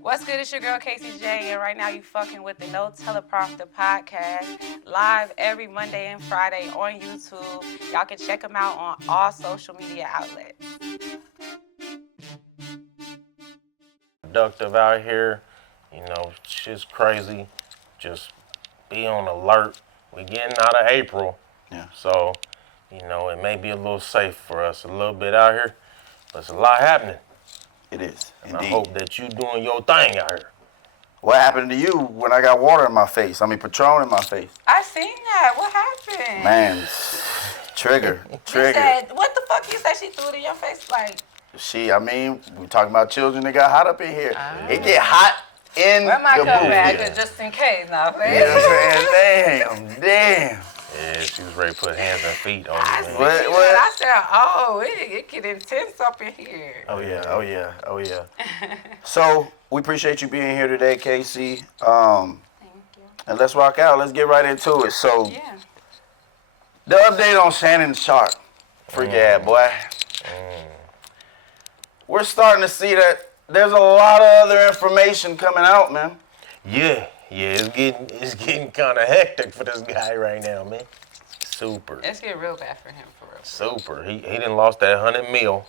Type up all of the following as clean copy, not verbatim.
What's good? It's your girl KCJ, and right now you fucking with the No Teleprompter podcast, live every Monday and Friday on YouTube. Y'all can check them out on all social media outlets. Productive out here, shit's crazy. Just be on alert. We getting out of April, so it may be a little safe for us a little bit out here, but it's a lot happening. It is, And indeed. I hope that you doing your thing out here. What happened to you when I got water in my face? Patron in my face. I seen that. What happened? Man, trigger. You said, what the fuck you said she threw it in your face? Like, we talking about children that got hot up in here. It get hot in where my the cup booth. at? Just in case, now. You know what I'm saying? Damn. Yeah, she was ready to put hands and feet on I you. seen man. What? that. I said, it get intense up in here. Oh yeah. So we appreciate you being here today, Casey. Thank you. And let's rock out. Let's get right into it. So Yeah. the update on Shannon Sharpe. Freak ad, boy. We're starting to see that there's a lot of other information coming out, man. Yeah, it's getting kind of hectic for this guy right now, man. Super. It's getting real bad for him, for real. Super. He done lost that 100 mil.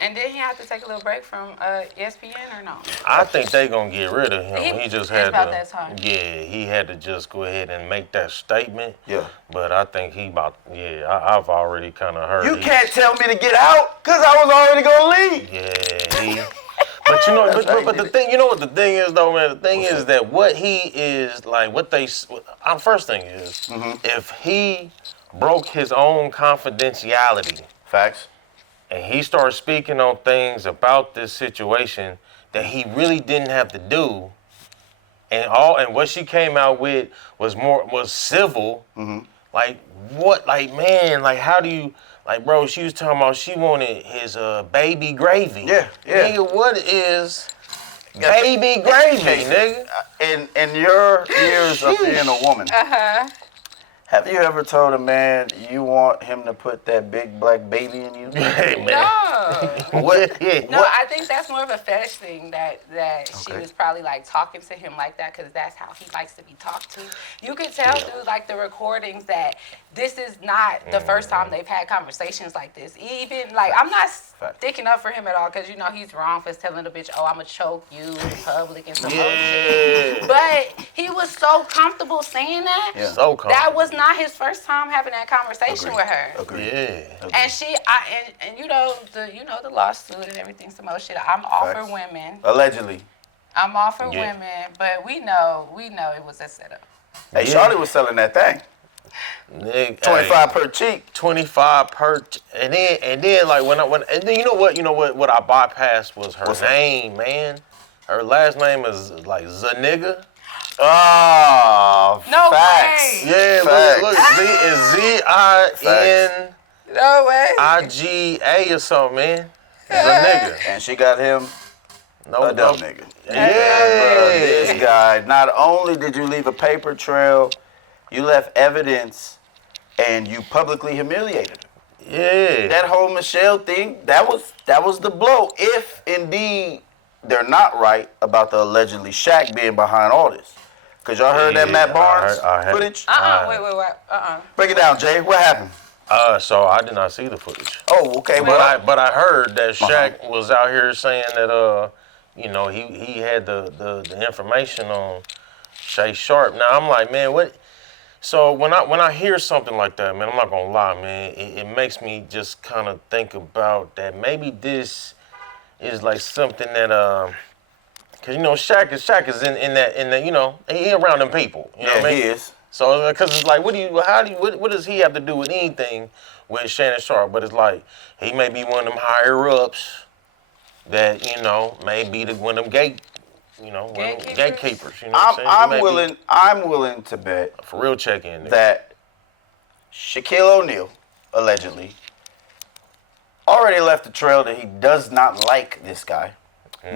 And did he have to take a little break from ESPN or no? I think they gonna get rid of him. He just had about to. that time. Yeah, he had to just go ahead and make that statement. Yeah. But I think I've already kind of heard. You can't tell me to get out, cause I was already gonna leave. Yeah. But but the thing, what the thing is though, man. The thing is that what he is like, first thing is, if he broke his own confidentiality. Facts. And he started speaking on things about this situation that he really didn't have to do, and what she came out with was civil. Like what? Like man, like how do you? Like bro, she was talking about she wanted his baby gravy. Yeah. Nigga, what is baby gravy, nigga? In your years of being a woman, have you ever told a man you want him to put that big black baby in you? Hey man. No. What? No, I think that's more of a fetish thing that she was probably like talking to him like that because that's how he likes to be talked to. You could tell through like the recordings that this is not the first time they've had conversations like this. Even like I'm not sticking up for him at all because he's wrong for telling the bitch, oh, I'ma choke you in public and some other shit. But he was so comfortable saying that. Yeah. So comfortable. That was not his first time having that conversation with her. Agreed. Yeah. And the lawsuit and everything, some other shit. I'm all for women. Allegedly. I'm all for women, but we know it was a setup. Hey, Charlie was selling that thing. Nigga, 25 per cheek. 25 per, and then like and then you know what I bypassed was her name, man. Her last name is like Zanigga. Oh, No facts. way. Yeah, Facts. look, Z-I-N. No way. IGA or something, man. Zanigga. And she got him No a dumb nigga. Yeah. This guy, not only did you leave a paper trail, you left evidence and you publicly humiliated her. Yeah. That whole Michelle thing, that was the blow. If indeed they're not right about the allegedly Shaq being behind all this. Cause y'all heard that Matt Barnes footage? Wait. Break it down, Jay. What happened? So I did not see the footage. Oh, okay. But I heard that Shaq was out here saying that he had the information on Shay Sharpe. Now I'm like, man, what? So when I hear something like that, man, I'm not gonna lie, man, it makes me just kind of think about that maybe this is like something that cause Shaq is in that he around them people. You know what I mean? He is. So because it's like, what does he have to do with anything with Shannon Sharpe? But it's like he may be one of them higher ups that may be one of them gatekeepers. You know what I'm saying? I'm willing to bet For real check-in. that Shaquille O'Neal, allegedly, already left a trail that he does not like this guy.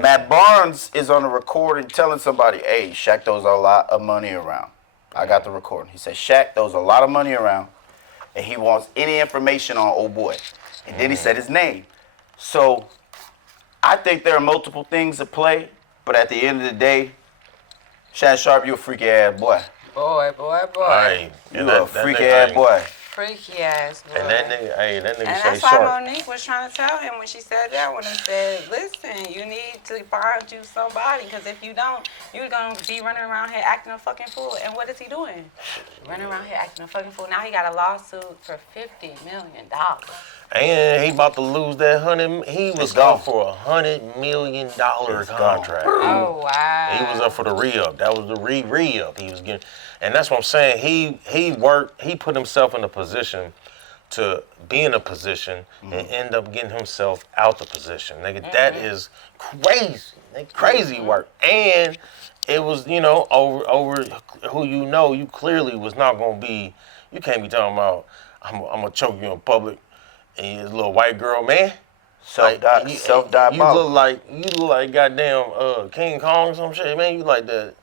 Matt Barnes is on the recording telling somebody, hey, Shaq throws a lot of money around. I got the recording. He said, Shaq throws a lot of money around, and he wants any information on old boy. And then he said his name. So I think there are multiple things at play, But at the end of the day, Shannon Sharpe, you a freaky ass boy. Boy. Hey, You a freaky ass boy. Freaky ass boy. And that nigga And Shay that's why Sharpe. Monique was trying to tell him when she said that one and said, listen, you need to find you somebody, because if you don't, you're going to be running around here acting a fucking fool. And what is he doing? Running around here acting a fucking fool. Now he got a lawsuit for $50 million. And he about to lose that he was gone. up for $100 million contract. Oh, wow. He was up for the re-up. That was the re-up he was getting. And that's what I'm saying. He put himself in a position to be in a position and end up getting himself out the position. Nigga, that is crazy. Crazy work. And it was, over who you clearly was not going to be, you can't be talking about, I'm going to choke you in public and you're a little white girl, man. Self-diabolical. You look like goddamn King Kong or some shit, man. You like that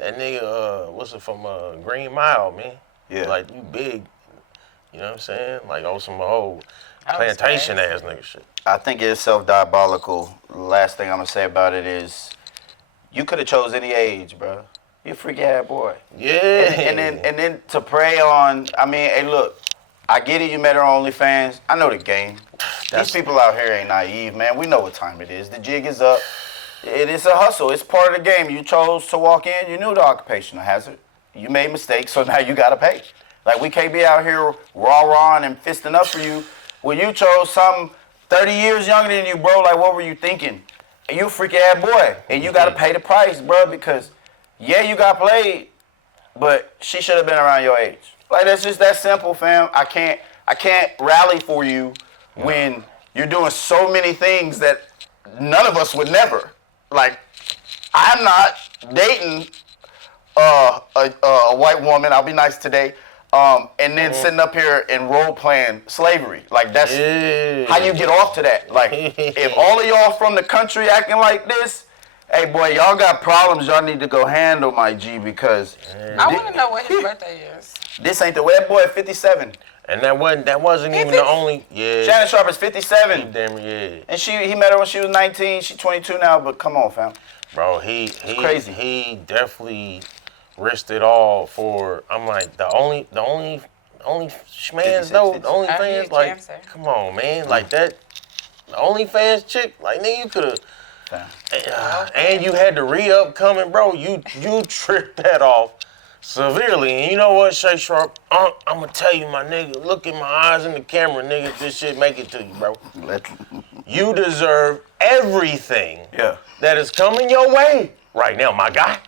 nigga, what's it from Green Mile, man? Yeah. Like, you big, you know what I'm saying? Like, some whole plantation ass nigga shit. I think it's self-diabolical. Last thing I'm going to say about it is, you could have chose any age, bro. You a freaky ass boy. Yeah. And then to prey on, hey, look, I get it, you met her on OnlyFans. I know the game. These people out here ain't naive, man. We know what time it is. The jig is up. It is a hustle. It's part of the game. You chose to walk in. You knew the occupational hazard. You made mistakes, so now you got to pay. Like, we can't be out here rah-rahing and fisting up for you when you chose something 30 years younger than you, bro. Like, what were you thinking? And you a freaky ass boy. And you got to pay the price, bro, because, yeah, you got played, but she should have been around your age. Like, that's just that simple, fam. I can't rally for you when you're doing so many things that none of us would never. Like, I'm not dating a white woman. I'll be nice today. And then sitting up here and role playing slavery. Like, that's how you get off to that. Like, if all of y'all from the country acting like this, hey, boy, y'all got problems y'all need to go handle, my G, because I want to know what his birthday is. This ain't the way. That boy 57. And that wasn't even the only, Shannon Sharpe is 57. Damn, yeah. And he met her when she was 19. She's 22 now, but come on, fam. Bro, he crazy. He definitely risked it all for, I'm like, the only schmans though, the only fans, like, cancer. Come on, man, like that, the OnlyFans chick, like, nigga, you could've, and you had the re-up coming, bro, you tripped that off severely. And you know what, Shay Sharpe, I'm gonna tell you, my nigga, look in my eyes in the camera, nigga, if this shit make it to you, bro. You deserve everything that is coming your way right now, my guy.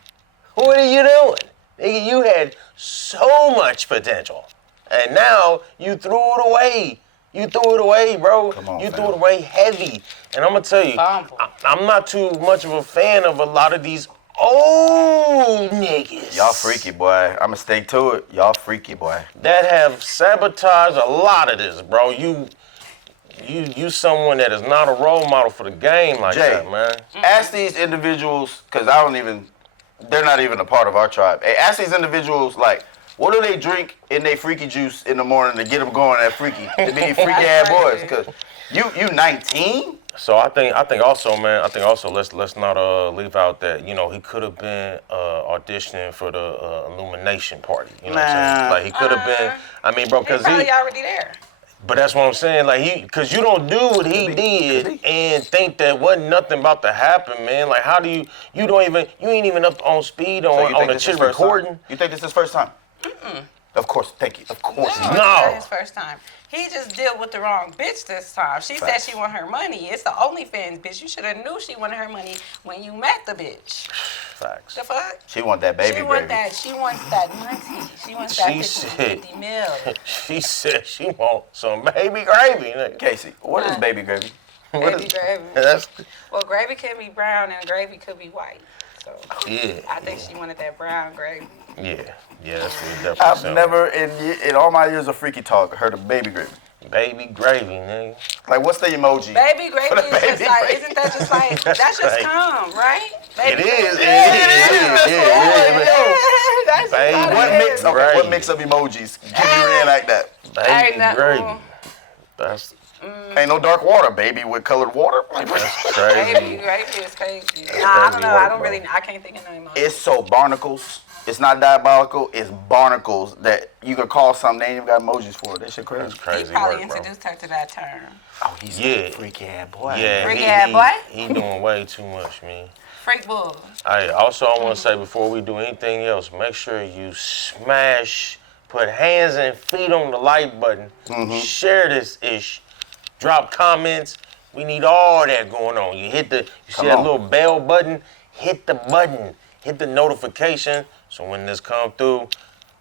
What are you doing? Nigga, you had so much potential, and now you threw it away. You threw it away, bro. You threw it away heavy. And I'm gonna tell you, I'm not too much of a fan of a lot of these old niggas. Y'all freaky, boy. I'ma stay to it. Y'all freaky, boy. That have sabotaged a lot of this, bro. You someone that is not a role model for the game like that, man. Ask these individuals, because they're not even a part of our tribe. Hey, ask these individuals, like, what do they drink in their freaky juice in the morning to get them going at freaky? To be freaky ass boys, because you 19? So I think also, man, let's not leave out that, he could have been auditioning for the Illumination party. You know what I'm saying? Like, he could have been, bro, because he's probably already there. But that's what I'm saying, like, because you don't do what he did and think that wasn't nothing about to happen, man. Like, how do you ain't even up on speed on the shit recording. You think this is his first time? Of course, thank you. Of course. No. It's not his first time. He just dealt with the wrong bitch this time. She said she want her money. It's the OnlyFans bitch. You should have knew she wanted her money when you met the bitch. Facts. The fuck? She want that baby gravy. She wants that money. She wants that 50 mil. She said she wants some baby gravy. Casey, what is baby gravy? Baby gravy. Well, gravy can be brown and gravy could be white. So I think she wanted that brown gravy. Yeah, that's what it definitely I've sounds never, in all my years of freaky talk, heard of baby gravy. Baby gravy, nigga. Like, what's the emoji? Baby gravy is just like, isn't that just like, that's just cum, right? Baby it is. Baby What mix of emojis can you reenact that? Baby gravy. That's Ain't no dark water, baby, with colored water. That's crazy. Gravy is crazy. Nah, I don't know. I can't think of no emoji. It's so barnacles. It's not diabolical. It's barnacles that you could call something. They ain't even got emojis for it. That shit crazy. That's crazy He probably work, bro. introduced her to that term. Oh, he's a freaky ass boy. Yeah, Freaky ass boy? He doing way too much, man. Freak bull. I want to say before we do anything else, make sure you smash, put hands and feet on the like button, share this ish, drop comments. We need all that going on. You see that little bell button, hit the button, hit the notification, so when this come through,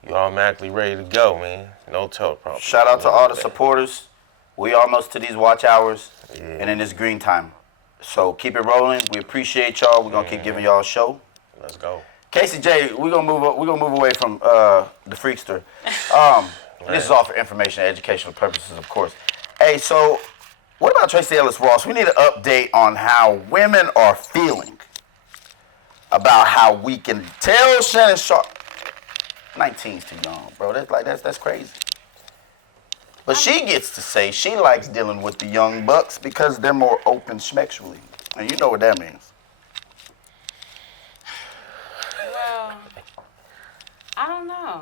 you automatically ready to go, man. No teleprompter. Shout out to all the supporters. We almost to these watch hours and in this green time. So keep it rolling. We appreciate y'all. We're gonna keep giving y'all a show. Let's go. Casey J, we're gonna move away from the freakster. This is all for information and educational purposes, of course. Hey, so what about Tracy Ellis Ross? We need an update on how women are feeling about how we can tell Shannon Sharpe. 19's too young, bro. That's crazy. But she gets to say she likes dealing with the young bucks because they're more open sexually. And you know what that means. Well, I don't know.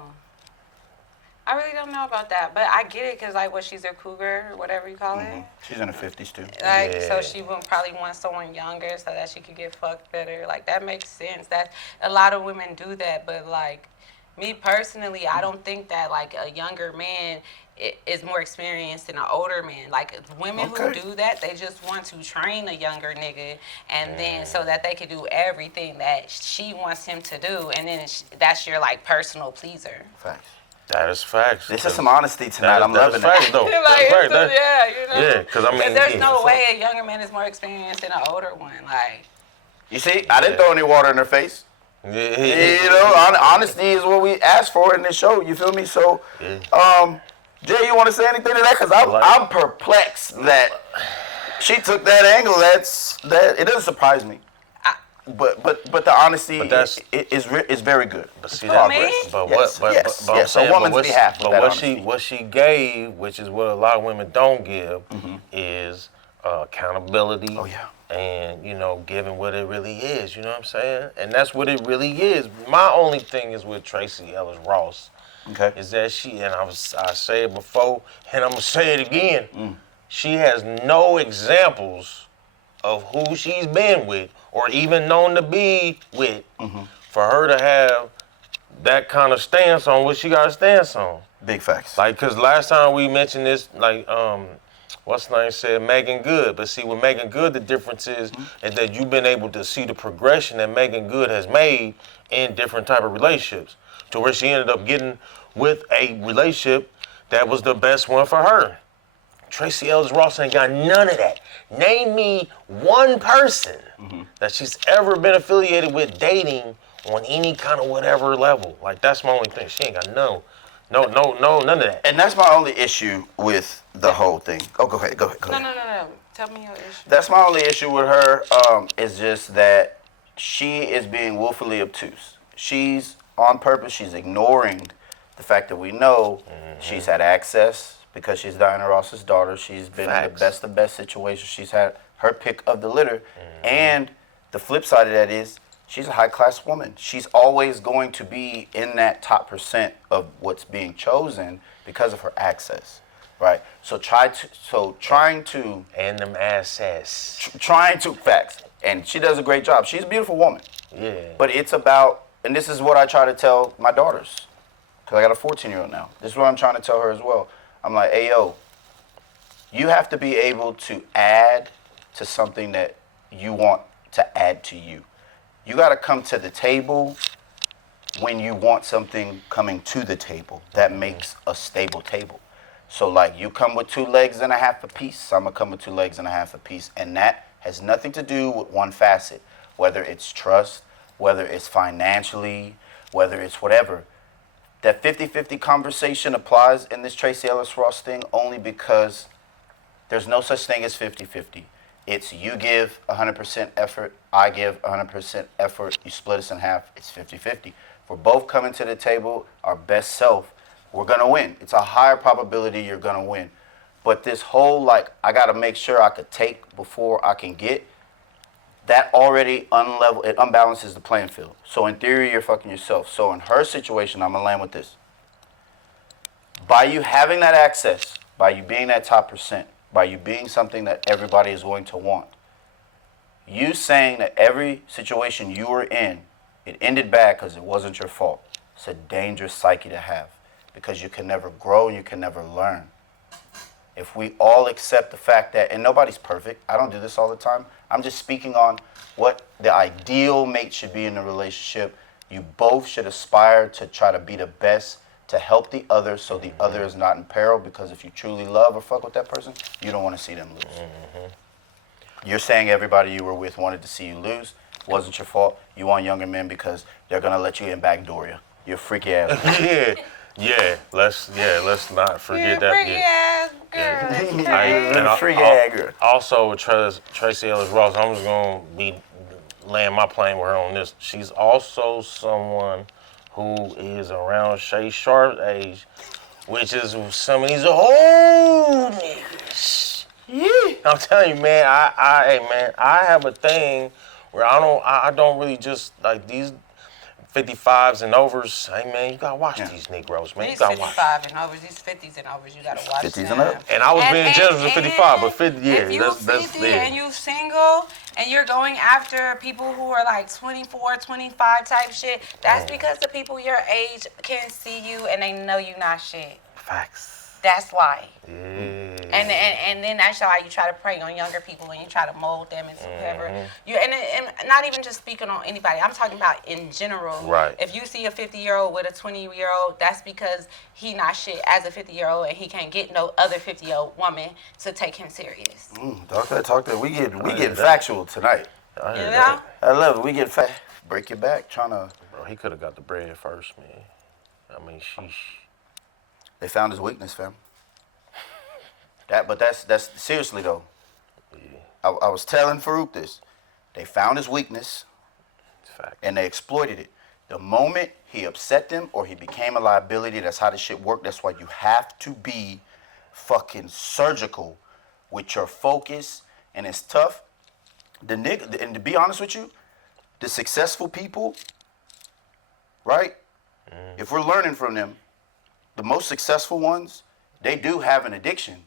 I really don't know about that, but I get it because, like, she's a cougar or whatever you call it. She's in her 50s, too. Like, so she would probably want someone younger so that she could get fucked better. Like, that makes sense. That a lot of women do that, but, like, me personally, I don't think that, like, a younger man is more experienced than an older man. Like, women who do that, they just want to train a younger nigga and then so that they can do everything that she wants him to do, and then that's your, like, personal pleaser. Facts. That is facts. This is some honesty tonight. I'm loving facts, it. though. Like, That's right. yeah, you know? Yeah, because I mean, there's no way a younger man is more experienced than an older one. Like, You see, I didn't throw any water in her face. Yeah. You know, honesty is what we asked for in this show. You feel me? So, Jay, you want to say anything to that? Because I'm perplexed that she took that angle. That it doesn't surprise me. But the honesty is very good. But see progress. But a woman's behalf. But what she gave, which is what a lot of women don't give, is accountability. Oh yeah. And giving what it really is. You know what I'm saying? And that's what it really is. My only thing is with Tracy Ellis Ross. Okay. Is that I say it before, and I'm gonna say it again. She has no examples of who she's been with or even known to be with for her to have that kind of stance on what she got to stance on. Big facts. Like, because last time we mentioned this, like, what's her name said, Megan Good. But see, with Megan Good, the difference is that you've been able to see the progression that Megan Good has made in different type of relationships to where she ended up getting with a relationship that was the best one for her. Tracy Ellis Ross ain't got none of that. Name me one person that she's ever been affiliated with dating on any kind of whatever level. Like, that's my only thing. She ain't got no, none of that. And that's my only issue with the whole thing. Oh, go ahead. No. Tell me your issue. That's my only issue with her. Is just that she is being willfully obtuse. She's on purpose. She's ignoring the fact that we know she's had access because she's Diana Ross's daughter. She's been in the best of best situations. She's had her pick of the litter. And the flip side of that is she's a high-class woman. She's always going to be in that top % of what's being chosen because of her access, right? So trying to And them assets. trying to facts. And she does a great job. She's a beautiful woman. Yeah. But it's about, and this is what I try to tell my daughters, because I got a 14-year-old now. This is what I'm trying to tell her as well. I'm like, hey, yo, you have to be able to add to something that you want to add to you. You got to come to the table when you want something coming to the table that makes a stable table. So, like, you come with 2 legs and a half a piece, I'm going to come with 2 legs and a half a piece. And that has nothing to do with one facet, whether it's trust, whether it's financially, whether it's whatever. That 50-50 conversation applies in this Tracy Ellis Ross thing only because there's no such thing as 50-50. It's you give 100% effort, I give 100% effort, you split us in half, it's 50-50. If we're both coming to the table, our best self, we're gonna win. It's a higher probability you're gonna win. But this whole, like, I got to make sure I could take before I can get, that already it unbalances the playing field. So in theory, you're fucking yourself. So in her situation, I'm going to land with this. By you having that access, by you being that top percent, by you being something that everybody is going to want, you saying that every situation you were in, it ended bad because it wasn't your fault. It's a dangerous psyche to have because you can never grow and you can never learn. If we all accept the fact that, and nobody's perfect, I don't do this all the time. I'm just speaking on what the ideal mate should be in a relationship. You both should aspire to try to be the best, to help the other so the other is not in peril, because if you truly love or fuck with that person, you don't want to see them lose. You're saying everybody you were with wanted to see you lose. Wasn't your fault. You want younger men because they're going to let you in backdoor you. You're a freaky ass. Let's not forget that. Freaky ass girl. Freaky ass girl. Also, with Tracy Ellis Ross, I'm just gonna be laying my plane with her on this. She's also someone who is around Shay Sharpe's age, which is some of these old niggas. Yeah. I'm telling you, man. I have a thing where I don't really just like these 55s and overs. Hey man, you gotta watch these Negroes, man. These You gotta watch. 55 and overs, these 50s and overs, you gotta watch 50s them. and up. And I was being generous with 55, but 50, yeah, if you're 50 and you single and you're going after people who are like 24, 25 type shit, that's because the people your age can see you and they know you not shit. Facts. That's why. Yeah. And then that's why you try to prey on younger people and you try to mold them into whoever you and not even just speaking on anybody. I'm talking about in general. Right. If you see a 50-year-old with a 20-year-old, that's because he not shit as a 50-year-old and he can't get no other 50-year-old woman to take him serious. Talk that. We get factual tonight. I heard You know? that. I love it. We get break it back, trying to. Bro, he could have got the bread first, man. I mean, sheesh. They found his weakness, fam. That's seriously though. Yeah. I was telling Farouk this. They found his weakness Fact. and they exploited it. The moment he upset them or he became a liability, that's how this shit worked. That's why you have to be fucking surgical with your focus, and it's tough. And to be honest with you, the successful people, right? If we're learning from them, the most successful ones, they do have an addiction,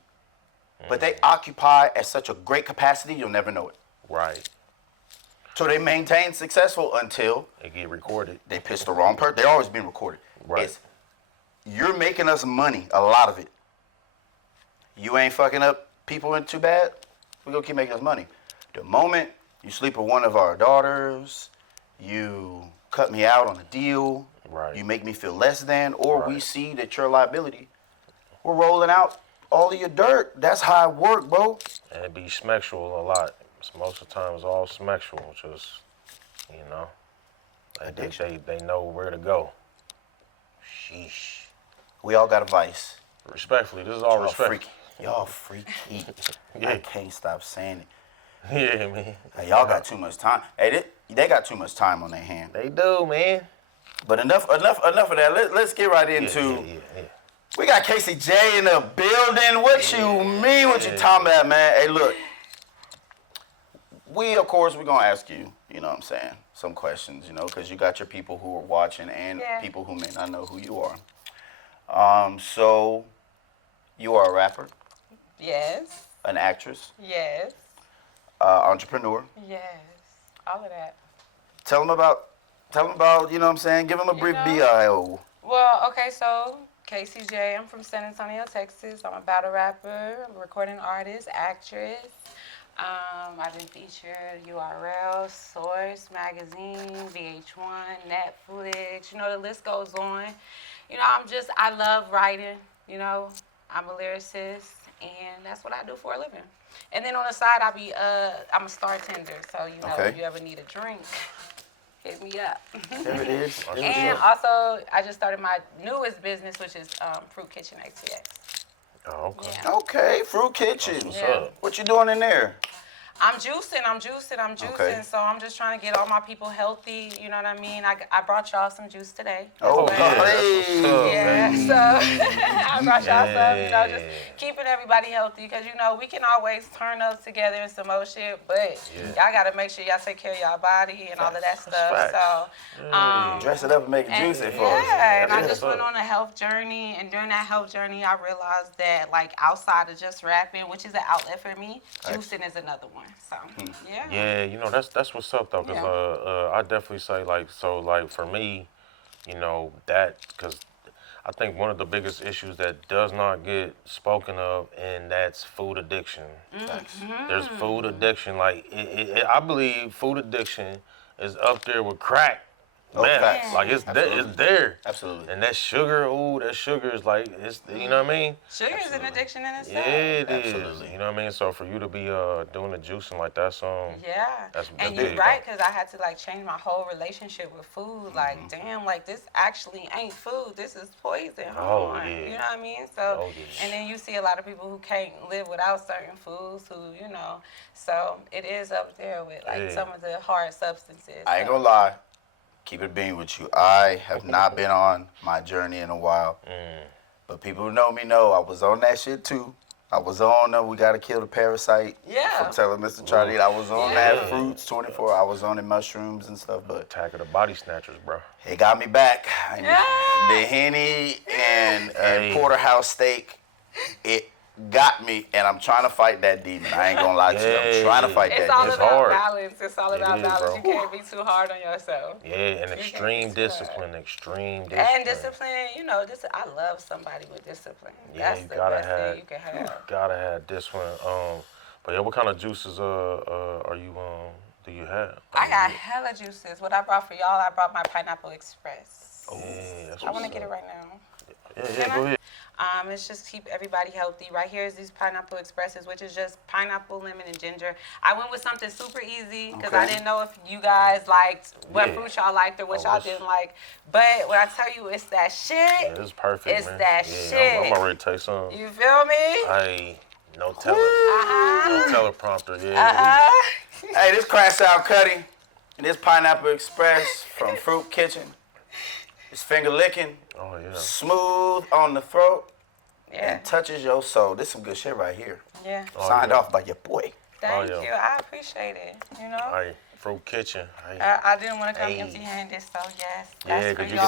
but they occupy at such a great capacity, you'll never know it. Right. So they maintain successful until They get recorded. they piss the wrong person. They're always being recorded. Right. You're making us money, a lot of it. You ain't fucking up people in too bad, we're gonna keep making us money. The moment you sleep with one of our daughters, you cut me out on a deal, Right. you make me feel less than, or we Right. see that you're a liability, we're rolling out all of your dirt. That's how it work, bro. And it be sexual a lot. Most of the time it's all sexual, just, you know. I think they know where to go. Sheesh. We all got a vice. Respectfully, this is all respect. Freaky. Y'all freaky. Yeah. I can't stop saying it. Yeah, man. Hey, y'all got too much time. Hey, they got too much time on their hand. They do, man. But enough of that. Let's get right into. Yeah. We got Casey J in the building. What you mean? What you talking about, man? Hey, look. Of course, we're gonna ask you. You know what I'm saying? Some questions, because you got your people who are watching and people who may not know who you are. So, you are a rapper, Yes. an actress, Yes. entrepreneur. Yes. All of that. Tell them about. You know what I'm saying? Give them a brief bio. Well, okay, so Casey J, I'm from San Antonio, Texas. I'm a battle rapper, recording artist, actress. I've been featured URL, Source, Magazine, VH1, Netflix. The list goes on. I love writing. I'm a lyricist, and that's what I do for a living. And then on the side, I'm a star tender. So, if you ever need a drink, hit me up. There it is. And also, I just started my newest business, which is Fruit Kitchen ATX. Oh, okay. Yeah. Okay, Fruit Kitchen. What's Yeah. up? What you doing in there? I'm juicing. Okay. So I'm just trying to get all my people healthy. You know what I mean? I brought y'all some juice today. Oh, yeah, that's what's up, Yeah, man. so I brought y'all some, you know, just Yeah. keeping everybody healthy because, you know, we can always turn up together and some more shit, but y'all got to make sure y'all take care of y'all body and all of that stuff. facts. So, Dress it up and make it juicy for us. yeah, and I Yeah. just went on a health journey, and during that health journey, I realized that, like, outside of just rapping, which is an outlet for me, juicing is another one. So, yeah. Yeah, you know, that's what's up though, cause I definitely say like for me, you know, cause I think one of the biggest issues that does not get spoken of, and that's food addiction. There's food addiction. Like I believe food addiction is up there with crack. Man, facts. like it's Absolutely. there. Absolutely. And that sugar, that sugar is like you know what I mean? Sugar is an addiction in itself. Yeah, it is. Absolutely. You know what I mean? So for you to be doing the juicing like that's Yeah, that's and big, you're right, because I had to like change my whole relationship with food. Like, damn, like this actually ain't food. This is poison. Hold on. yeah. You know what I mean? So, Oh, yeah. and then you see a lot of people who can't live without certain foods. Who, you know, so it is up there with like some of the hard substances. I ain't gonna lie. Keep it being with you. I have not been on my journey in a while. But people who know me know I was on that shit too. I was on we gotta kill the parasite. Yeah. From telling Mr. Charlie. I was on that fruits 24. I was on the mushrooms and stuff, but Attack of the Body Snatchers, bro. it got me back. Yeah. The Henny and Hey. porterhouse steak, it got me, and I'm trying to fight that demon. I ain't gonna lie to you. I'm trying to fight It's that all demon. about hard. balance. It's all about is, balance. bro. You can't be too hard on yourself. Yeah, and can't extreme be too hard. discipline, extreme discipline. And discipline, you know, I love somebody with discipline. Yeah, That's you the gotta best have- thing you can have. Gotta have this one. But yeah, what kind of juices are you do you have? I got hella juices. What I brought for y'all, I brought my Pineapple Express. Yeah, that's I want to what's get it up. right now. Yeah, go ahead. It's just keep everybody healthy. Right here is these Pineapple Expresses, which is just pineapple, lemon, and ginger. I went with something super easy because I Okay. didn't know if you guys liked what Yeah. fruit y'all liked or what Oh, y'all this- didn't like. But when I tell you it's that shit, Yeah, this is perfect, it's man. that yeah, shit. I'm already taste some. You feel me? Hey, no teleprompter, yeah. Hey, this Crash Out Cuddy and this Pineapple Express from Fruit Kitchen. It's finger licking, Oh yeah. smooth on the throat, Yeah, and touches your soul. This some good shit right here. yeah. Signed yeah. off by your boy. Thank yeah. you. I appreciate it. You know? Hey, Fruit Kitchen. Hey. I didn't want to come Hey. empty-handed, so yes, Yeah, that's for 'cause y'all.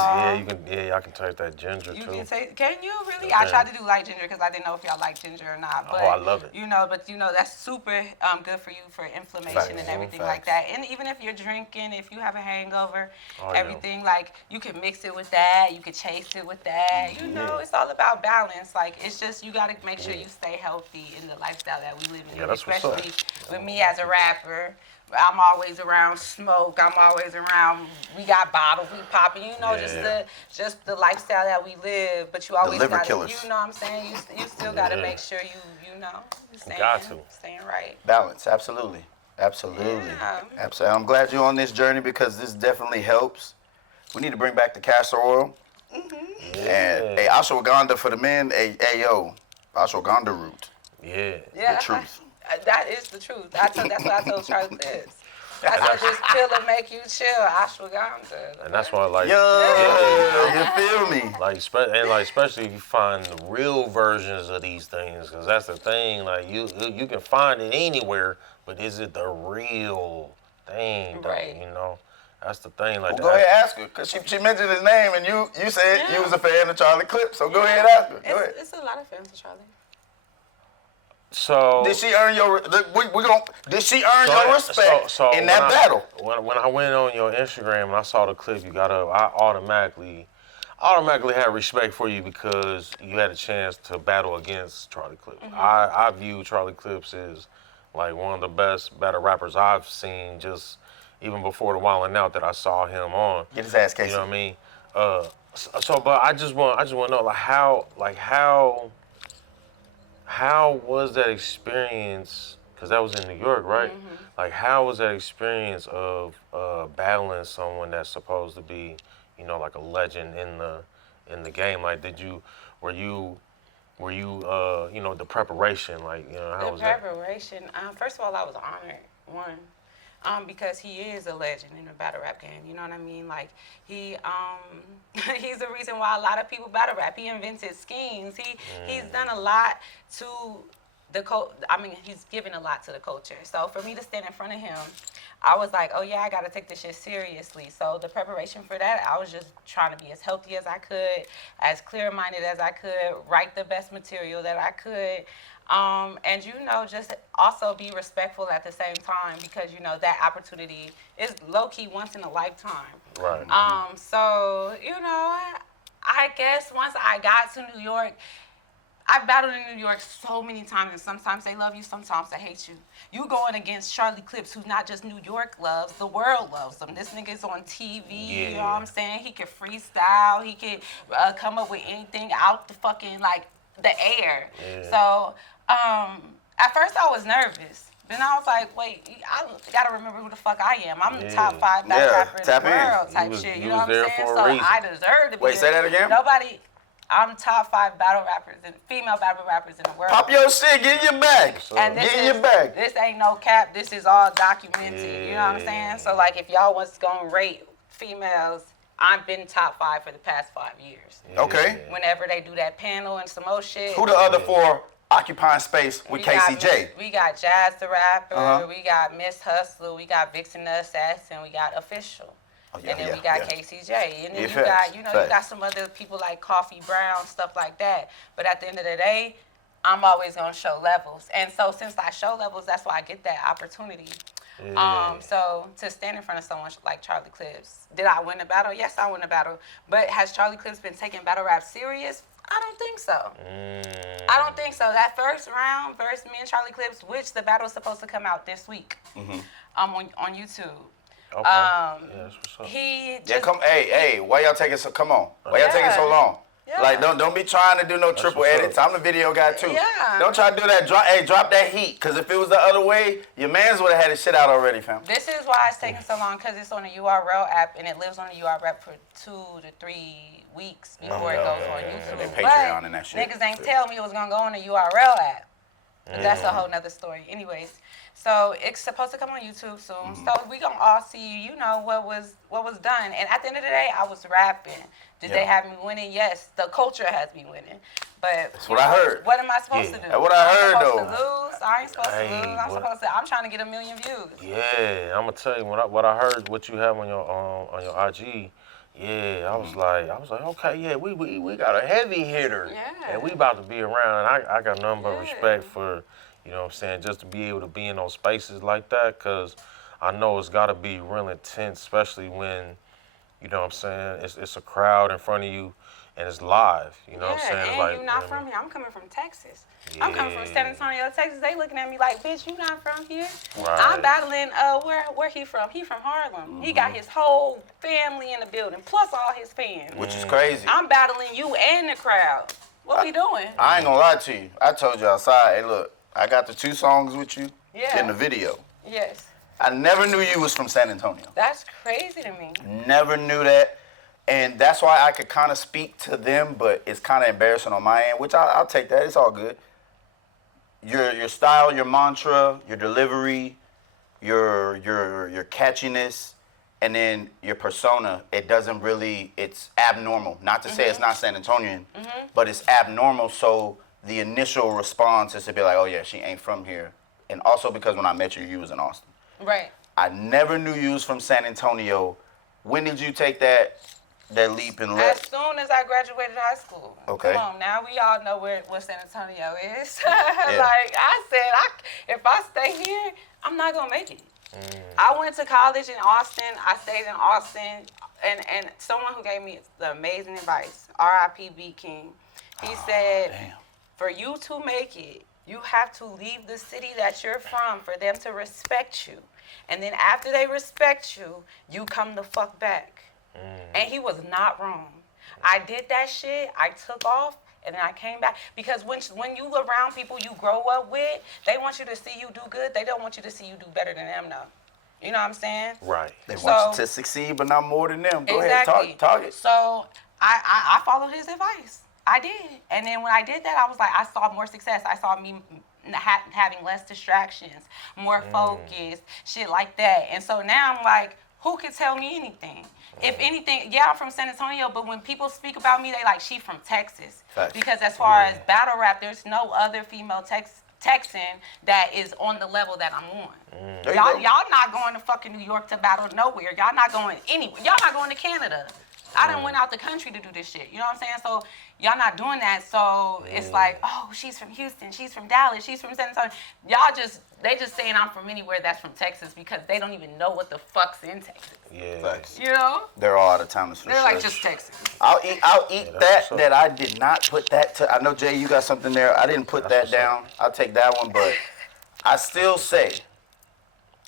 I can taste that ginger You too. can say, can you really? Okay. I tried to do light ginger because I didn't know if y'all like ginger or not. But, I love it. You know, but you know that's super good for you for inflammation Facts. and everything Facts. like that. And even if you're drinking, if you have a hangover, Oh, yeah. everything like you can mix it with that. You can chase it with that. You know, it's all about balance. Like it's just you got to make sure you stay healthy in the lifestyle that we live in. Yeah, that's what's up. Especially with me as a rapper. I'm always around smoke. I'm always around. We got bottles, we popping. You know, Yeah. just the lifestyle that we live. But you always liver gotta, killers. you know what I'm saying? You still gotta Yeah. make sure you know, staying, Got to. staying right. Balance, absolutely. Absolutely. Yeah. Absolutely. I'm glad you're on this journey because this definitely helps. We need to bring back the castor oil. Mm-hmm. And hey, ashwagandha for the men. Hey, yo, ashwagandha root. Yeah. Yeah, The truth. that is the truth. That's what I told Charlie this. I said, just pill and make you chill. Ashwagandha. And that's why I like You feel me? especially if you find the real versions of these things, because that's the thing. Like you can find it anywhere, but is it the real thing? Though, Right. You know, that's the thing. Like Go ahead, ask her, because she mentioned his name, and you said you was a fan of Charlie Clip, so go ahead, ask her. Go ahead. It's a lot of fans of Charlie. So Did she earn your? Did she earn your respect in that when battle? When I went on your Instagram and I saw the clip you got up, I automatically had respect for you because you had a chance to battle against Charlie Clips. I view Charlie Clips as like one of the best battle rappers I've seen, just even before the Wildin' Out that I saw him on. Get his ass, Casey. You know what I mean? But I just want to know how was that experience? Because that was in New York, right? Like, how was that experience of battling someone that's supposed to be, like a legend in the game? Like, were you were you, the preparation, like, how The was that? preparation. First of all, I was honored. Because he is a legend in the battle rap game. You know what I mean? Like he's the reason why a lot of people battle rap. He invented schemes. He's done a lot to he's given a lot to the culture. So for me to stand in front of him, I was like, oh yeah, I gotta take this shit seriously. So the preparation for that, I was just trying to be as healthy as I could, as clear-minded as I could, write the best material that I could. And just also be respectful at the same time because that opportunity is low-key once in a lifetime. Right. So I guess once I got to New York, I've battled in New York so many times, and sometimes they love you, sometimes they hate you. You going against Charlie Clips, who not just New York loves, the world loves him. This nigga's on TV, you know what I'm saying? He can freestyle, he can come up with anything out the fucking, the air. Yeah. So, at first I was nervous. Then I was like, wait, I gotta remember who the fuck I am. I'm the top 5 battle rapper in the world type shit. You know what I'm saying? So I deserve to be. Wait, say that again? I'm top 5 battle rappers and female battle rappers in the world. Pop your shit, get in your bag. And get in your bag. This ain't no cap. This is all documented. Yeah. You know what I'm saying? So if y'all was gonna rate females, I've been top 5 for the past 5 years. Yeah. Okay. Whenever they do that panel and some more shit. Who the other 4 occupying space with KCJ? We got Jazz the Rapper. We got Miss Hustler. We got Vixen the Assassin. We got Official. And then we got KCJ. And then you got, you got some other people like Coffee Brown, stuff like that. But at the end of the day, I'm always going to show levels. And so since I show levels, that's why I get that opportunity. Yeah. So to stand in front of someone like Charlie Clips, did I win the battle? Yes, I won the battle. But has Charlie Clips been taking battle rap serious? I don't think so. I don't think so. That first round versus me and Charlie Clips, which the battle is supposed to come out this week on YouTube. Okay. That's what's up. He just, hey, why y'all taking so? Come on, why y'all taking so long? Yeah. Don't be trying to do no triple edits. I'm the video guy too. Yeah. Don't try to do that. Drop that heat, cause if it was the other way, your man's would have had his shit out already, fam. This is why it's taking so long, cause it's on the URL app and it lives on the URL for 2 to 3 weeks before it goes on YouTube. And Patreon and that shit. Niggas ain't tell me it was gonna go on the URL app. But that's a whole nother story. Anyways, so it's supposed to come on YouTube soon. So we gonna all see, what was done. And at the end of the day, I was rapping. Did they have me winning? Yes. The culture has me winning. But that's what I heard. What am I supposed to do? That's what I heard though. I'm supposed to lose. I ain't supposed to lose. I'm trying to get 1 million views. Yeah, I'm gonna tell you what I heard. What you have on your IG. Yeah, I was like, okay, yeah, we got a heavy hitter, and we about to be around. And I got nothing but respect for, just to be able to be in those spaces like that, because I know it's got to be real intense, especially when, it's a crowd in front of you, and it's live. You know what I'm saying? And you're not from here. I'm coming from Texas. I'm coming from San Antonio, Texas. They looking at me like, bitch, you not from here? Right. I'm battling, where he from? He from Harlem. He got his whole family in the building, plus all his fans. Which is crazy. I'm battling you and the crowd. What we doing? I ain't gonna lie to you. I told you outside, hey, look, I got the 2 songs with you in the video. Yes. I never knew you was from San Antonio. That's crazy to me. Never knew that. And that's why I could kind of speak to them, but it's kind of embarrassing on my end, which I'll take that. It's all good. Your style, your mantra, your delivery, your catchiness, and then your persona, it's abnormal. Not to say it's not San Antonian, but it's abnormal, so the initial response is to be like, oh yeah, she ain't from here. And also because when I met you, you was in Austin. Right. I never knew you was from San Antonio. When did you take that leap and as soon as I graduated high school. Okay. Come on, now we all know what San Antonio is. Like I said, if I stay here, I'm not gonna make it. I went to college in Austin. I stayed in Austin, and someone who gave me the amazing advice, R.I.P. B. King, he said, for you to make it, you have to leave the city that you're from for them to respect you. And then after they respect you, you come the fuck back. And he was not wrong. I did that shit. I took off, and then I came back. Because when you around people you grow up with, they want you to see you do good. They don't want you to see you do better than them, though. You know what I'm saying? Right. They want you to succeed, but not more than them. Go exactly. ahead, talk it. So I followed his advice. I did. And then when I did that, I was like, I saw more success. I saw me having less distractions, more focus, shit like that. And so now I'm like, who could tell me anything? If anything, yeah, I'm from San Antonio, but when people speak about me, they like, she from Texas. Facts. Because as far as battle rap, there's no other female Texan that is on the level that I'm on. Y'all not going to fucking New York to battle nowhere. Y'all not going anywhere. Y'all not going to Canada. I done went out the country to do this shit. You know what I'm saying? So y'all not doing that. So it's like, oh, she's from Houston. She's from Dallas. She's from San Antonio. They just saying I'm from anywhere that's from Texas because they don't even know what the fuck's in Texas. Yeah. Facts. You know? They're all out of town. They're like just Texas. I'll eat that I did not put that to. I know, Jay, you got something there. I didn't put that down. I'll take that one, but I still say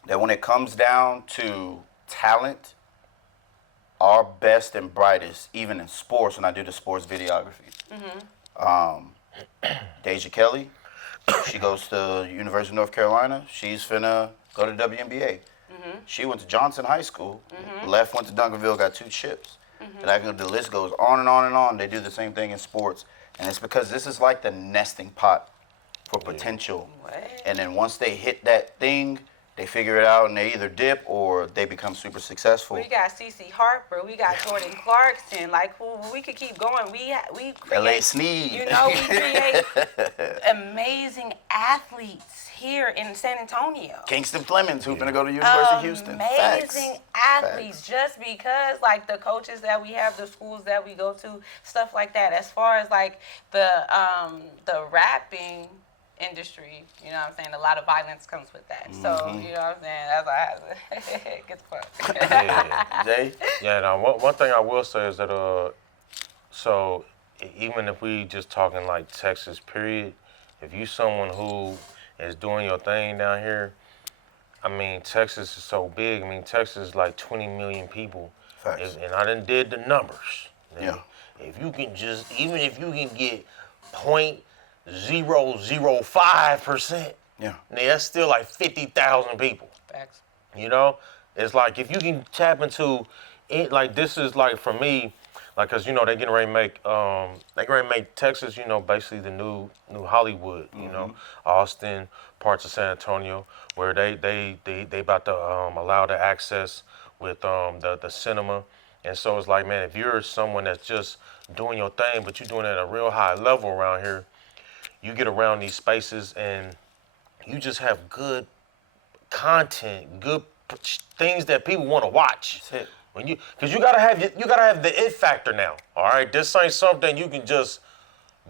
that when it comes down to talent, our best and brightest, even in sports, when I do the sports videography. Deja Kelly, she goes to University of North Carolina. She's finna go to WNBA. She went to Johnson High School, left, went to Duncanville, got 2 chips. And the list goes on and on and on. They do the same thing in sports. And it's because this is like the nesting pot for potential. And then once they hit that thing, they figure it out and they either dip or they become super successful. We got CeCe Harper, we got Jordan Clarkson, like we could keep going. We create, LA Sneed. You know, we create amazing athletes here in San Antonio. Kingston Flemings, who's gonna go to University of Houston. Amazing athletes, just because like the coaches that we have, the schools that we go to, stuff like that. As far as like the rapping industry, you know what I'm saying? A lot of violence comes with that. So, you know what I'm saying? That's why I have to get the fuck. Yeah. Jay? Yeah, now one thing I will say is that so even if we just talking like Texas period, if you someone who is doing your thing down here, I mean, Texas is so big. I mean, Texas is like 20 million people. Facts. And I done did the numbers. Yeah. If you can even if you can get 0.005%, that's still like 50,000 people. Facts. You know, it's like if you can tap into it, like this is like for me, like, cause you know they getting ready to make Texas, you know, basically the new Hollywood. You know, Austin, parts of San Antonio, where they about to allow the access with the cinema, and so it's like, man, if you're someone that's just doing your thing, but you're doing it at a real high level around here, you get around these spaces and you just have good content, good things that people want to watch. That's it. Because you gotta have the it factor now. All right, this ain't something you can just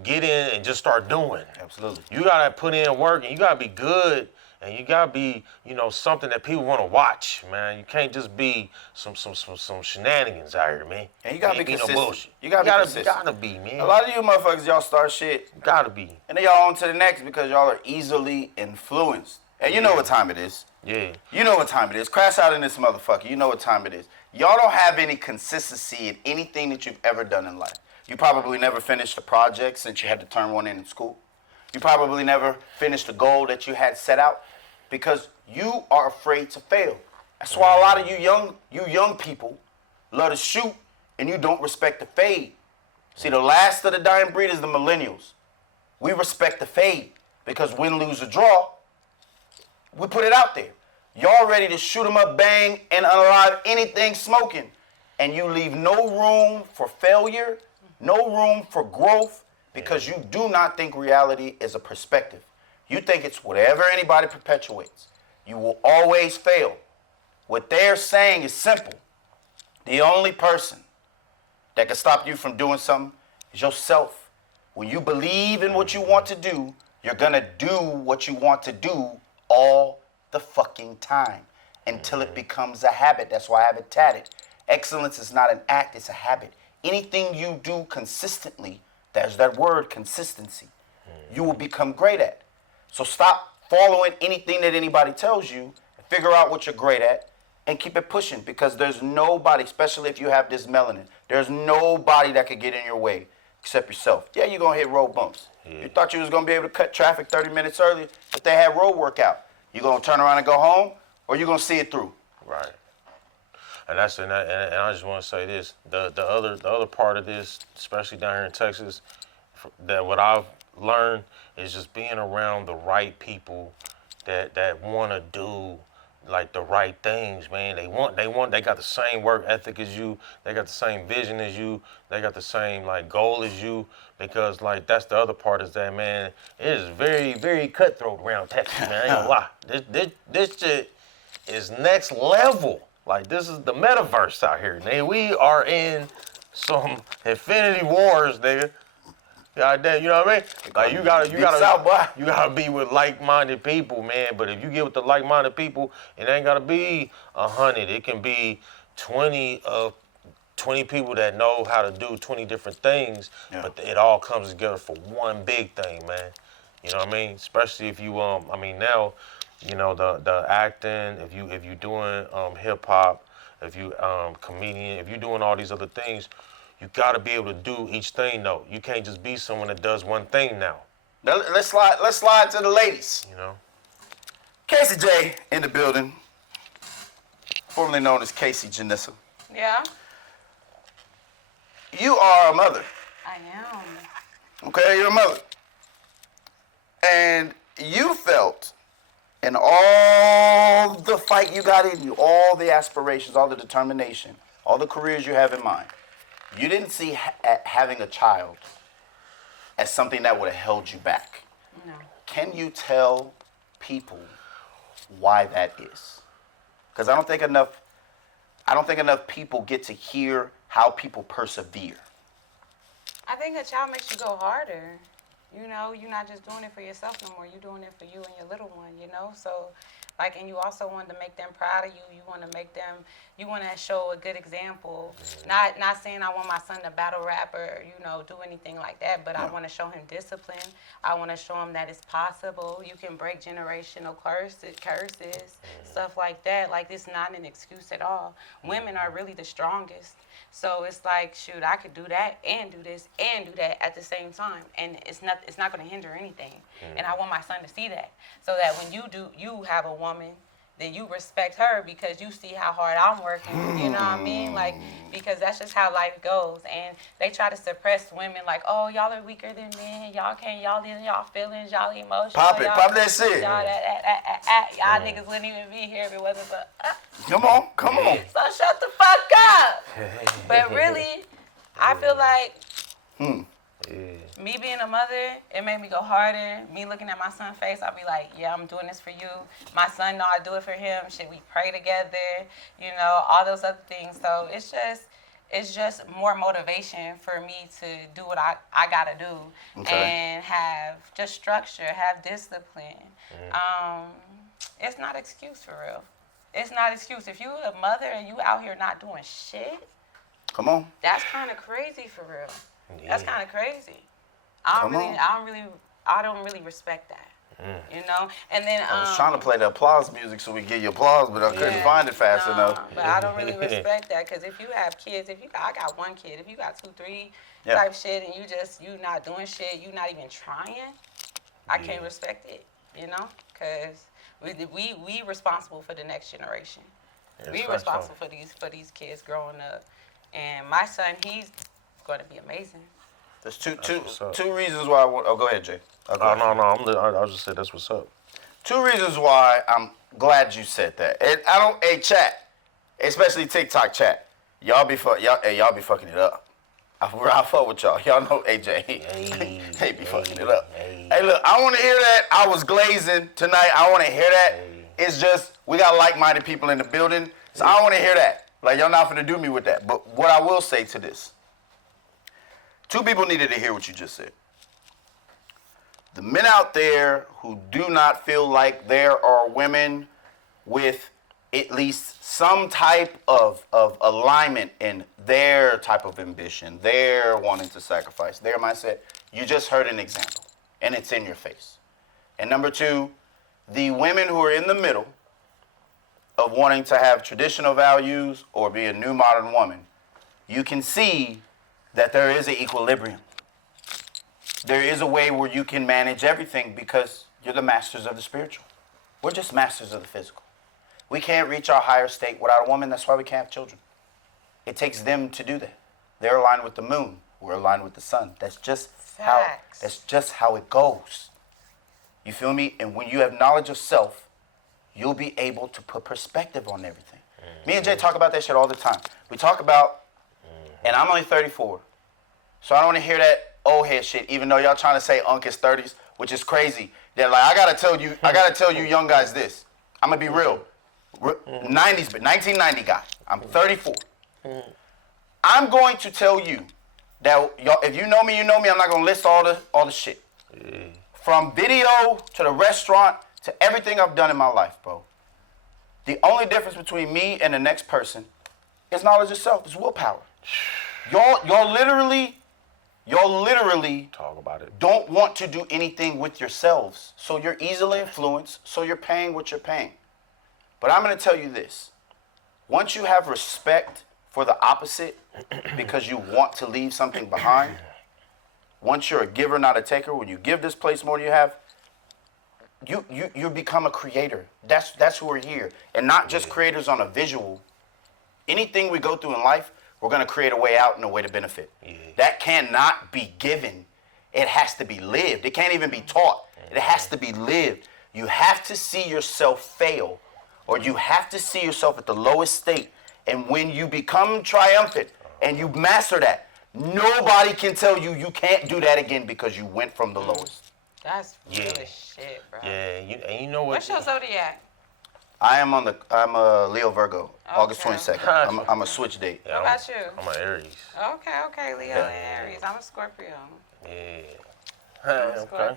get in and just start doing. Absolutely. You gotta put in work and you gotta be good and you gotta be, you know, something that people want to watch, man. You can't just be some shenanigans out here, man. And you gotta be consistent. No bullshit. You gotta be consistent. Gotta be, man. A lot of you motherfuckers, y'all start shit. Gotta be. And then y'all on to the next because y'all are easily influenced. And you know what time it is. Yeah. You know what time it is. Crash out in this motherfucker. You know what time it is. Y'all don't have any consistency in anything that you've ever done in life. You probably never finished a project since you had to turn one in school. You probably never finished a goal that you had set out because you are afraid to fail. That's why a lot of you young people love to shoot and you don't respect the fade. See, the last of the dying breed is the millennials. We respect the fade because win, lose, or draw, we put it out there. Y'all ready to shoot 'em up, bang, and unalive anything smoking. And you leave no room for failure, no room for growth, because you do not think reality is a perspective. You think it's whatever anybody perpetuates. You will always fail. What they're saying is simple. The only person that can stop you from doing something is yourself. When you believe in what you want to do, you're gonna do what you want to do all the fucking time until it becomes a habit. That's why I have it tatted. Excellence is not an act, it's a habit. Anything you do consistently, there's that word, consistency, you will become great at. So stop following anything that anybody tells you, figure out what you're great at, and keep it pushing, because there's nobody, especially if you have this melanin, there's nobody that could get in your way except yourself. Yeah, you're gonna hit road bumps. You thought you was gonna be able to cut traffic 30 minutes earlier, but they had road work out. You gonna turn around and go home, or you gonna see it through? Right. And I just want to say this: the other part of this, especially down here in Texas, that what I've learned is just being around the right people that want to do like the right things, man. They got the same work ethic as you. They got the same vision as you. They got the same like goal as you. Because like that's the other part is that, man, it is very, very cutthroat around Texas, man. I ain't gonna lie. This shit is next level. Like this is the metaverse out here, nigga. We are in some Infinity Wars, nigga. God damn, you know what I mean? Like you gotta be with like-minded people, man. But if you get with the like-minded people, it ain't gotta be 100. It can be 20 people that know how to do 20 different things, but it all comes together for one big thing, man. You know what I mean? Especially if you I mean now, you know, the acting, if you doing hip hop, if you comedian, if you doing all these other things, you gotta be able to do each thing though. You can't just be someone that does one thing now. Now, let's slide to the ladies. You know? Casey J in the building, formerly known as Casey Janissa. Yeah, You are a mother. I am. Okay, you're a mother. And you felt in all the fight you got in you, all the aspirations, all the determination, all the careers you have in mind, you didn't see having a child as something that would have held you back. No. Can you tell people why that is? Because I don't think enough people get to hear how people persevere. I think a child makes you go harder. You know, you're not just doing it for yourself no more. You're doing it for you and your little one, you know? So, like, and you also want to make them proud of you. You want to make them, you want to show a good example. Not saying I want my son to battle rap or, you know, do anything like that, but I want to show him discipline. I want to show him that it's possible. You can break generational curses, stuff like that. Like, it's not an excuse at all. Women are really the strongest. So it's like, shoot, I could do that and do this and do that at the same time, and it's not going to hinder anything. And I want my son to see that, so that when you have a woman, then you respect her because you see how hard I'm working. You know what I mean? Like, because that's just how life goes. And they try to suppress women, like, oh, y'all are weaker than men. Y'all in y'all feelings, y'all emotional. Pop that shit. Y'all niggas wouldn't even be here if it wasn't for. Come on. So shut the fuck up. But really, I feel like me being a mother, it made me go harder. Me looking at my son's face, I'll be like, yeah, I'm doing this for you. My son know I do it for him. Shit, we pray together, you know, all those other things. So it's just more motivation for me to do what I gotta do. Okay. And have just structure, have discipline. It's not excuse for real. It's not excuse. If you a mother and you out here not doing shit, come on. That's kind of crazy for real. Yeah. That's kind of crazy. I don't really respect that. You know? And then I was trying to play the applause music so we get your applause, but I couldn't find it fast enough. But I don't really respect that, because if you have kids, I got one kid, if you got 2, 3 type shit and you not doing shit, you not even trying, I can't respect it, you know? Because we responsible for the next generation. We responsible for these kids growing up. And my son, he's going to be amazing. There's two reasons why I want. Oh, go ahead, Jay. No. I'll just say that's what's up. 2 reasons why I'm glad you said that. And chat, especially TikTok chat. Y'all be fucking it up. I fuck with y'all. Y'all know AJ. They be fucking it up. Hey, look, I want to hear that. I was glazing tonight. I want to hear that. It's just we got like-minded people in the building, so I want to hear that. Like, y'all not finna do me with that. But what I will say to this, 2 people needed to hear what you just said. The men out there who do not feel like there are women with at least some type of alignment in their type of ambition, their wanting to sacrifice, their mindset, you just heard an example, and it's in your face. And number 2, the women who are in the middle of wanting to have traditional values or be a new modern woman, you can see that there is an equilibrium. There is a way where you can manage everything because you're the masters of the spiritual. We're just masters of the physical. We can't reach our higher state without a woman. That's why we can't have children. It takes them to do that. They're aligned with the moon. We're aligned with the sun. That's just Facts. That's just how it goes. You feel me? And when you have knowledge of self, you'll be able to put perspective on everything. Me and Jay talk about that shit all the time. We talk about, and I'm only 34, so I don't want to hear that old head shit. Even though y'all trying to say Unc is 30s, which is crazy. That like I gotta tell you young guys this. I'm gonna be real. 90s, but 1990 guy. I'm 34. I'm going to tell you that y'all, if you know me, you know me. I'm not gonna list all the shit. From video to the restaurant to everything I've done in my life, bro. The only difference between me and the next person is knowledge of self. It's willpower. Y'all literally Talk about it. don't want to do anything with yourselves. So you're easily influenced. So you're paying what you're paying. But I'm going to tell you this. Once you have respect for the opposite because you want to leave something behind, once you're a giver, not a taker, when you give this place more than you have, you become a creator. That's who we're here. And not just creators on a visual. Anything we go through in life, we're going to create a way out and a way to benefit. Yeah. That cannot be given. It has to be lived. It can't even be taught. It has to be lived. You have to see yourself fail, or you have to see yourself at the lowest state. And when you become triumphant and you master that, nobody can tell you you can't do that again because you went from the lowest. That's real shit, bro. Yeah, and you know what? What's your zodiac? I'm a Leo Virgo, August 22nd. I'm a switch date. Yeah, What about you? I'm an Aries. Okay, Leo and Aries. I'm a Scorpio. Yeah. Okay.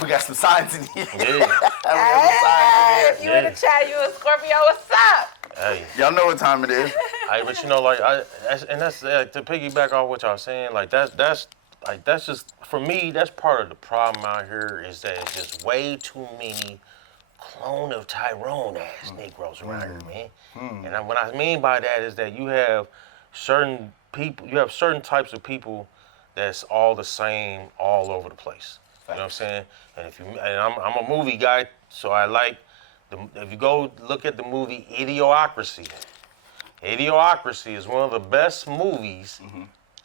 We got some signs in here. Yeah. Hey, if you in the chat, you a Scorpio, what's up? Hey. Y'all know what time it is. But you know, like that's to piggyback off what y'all saying. Like that's just for me. That's part of the problem out here is that it's just way too many clone of Tyrone ass Negroes around here, man. And what I mean by that is that you have certain people, you have certain types of people that's all the same all over the place. You know what I'm saying? And I'm a movie guy, so I like if you go look at the movie Idiocracy. Idiocracy is one of the best movies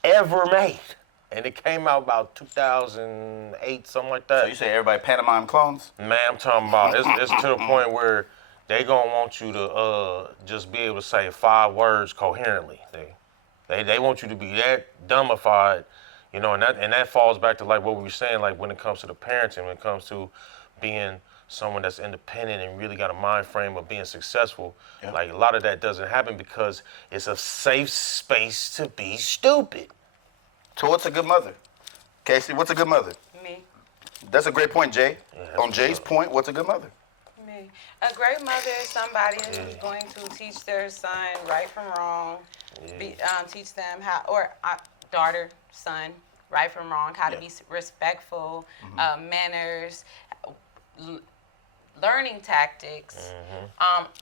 ever made. And it came out about 2008, something like that. So you say everybody pantomime clones? Man, I'm talking about it's to the point where they gonna want you to just be able to say 5 words coherently. They want you to be that dumbified, you know, and that falls back to like what we were saying, like when it comes to the parenting, when it comes to being someone that's independent and really got a mind frame of being successful. Yeah. Like a lot of that doesn't happen because it's a safe space to be stupid. So what's a good mother? Casey, what's a good mother? Me. That's a great point, Jay. Yeah, on Jay's point, what's a good mother? Me. A great mother is somebody who's going to teach their son right from wrong, teach them how, or daughter, son, right from wrong, how to be respectful, manners, learning tactics,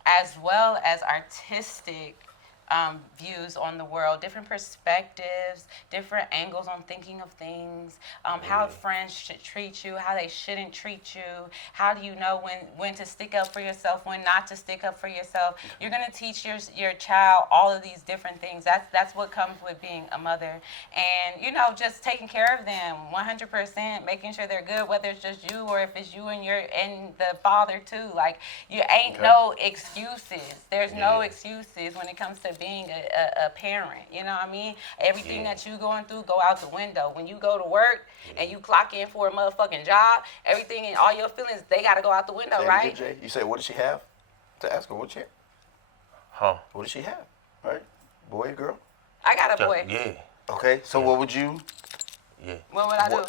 as well as artistic views on the world, different perspectives, different angles on thinking of things, how friends should treat you, how they shouldn't treat you, how do you know when to stick up for yourself, when not to stick up for yourself. You're going to teach your child all of these different things. That's what comes with being a mother. And, you know, just taking care of them 100%, making sure they're good, whether it's just you or if it's you and the father too. Like, you ain't no excuses. There's no excuses when it comes to being a parent, you know what I mean? Everything that you going through go out the window. When you go to work and you clock in for a motherfucking job, everything and all your feelings, they got to go out the window, right? Jay, you say, what does she have? To ask her, what she have? Huh? What does she have? Right? Boy or girl? I got a boy. Yeah. Okay, so what would you? Yeah. What would I do?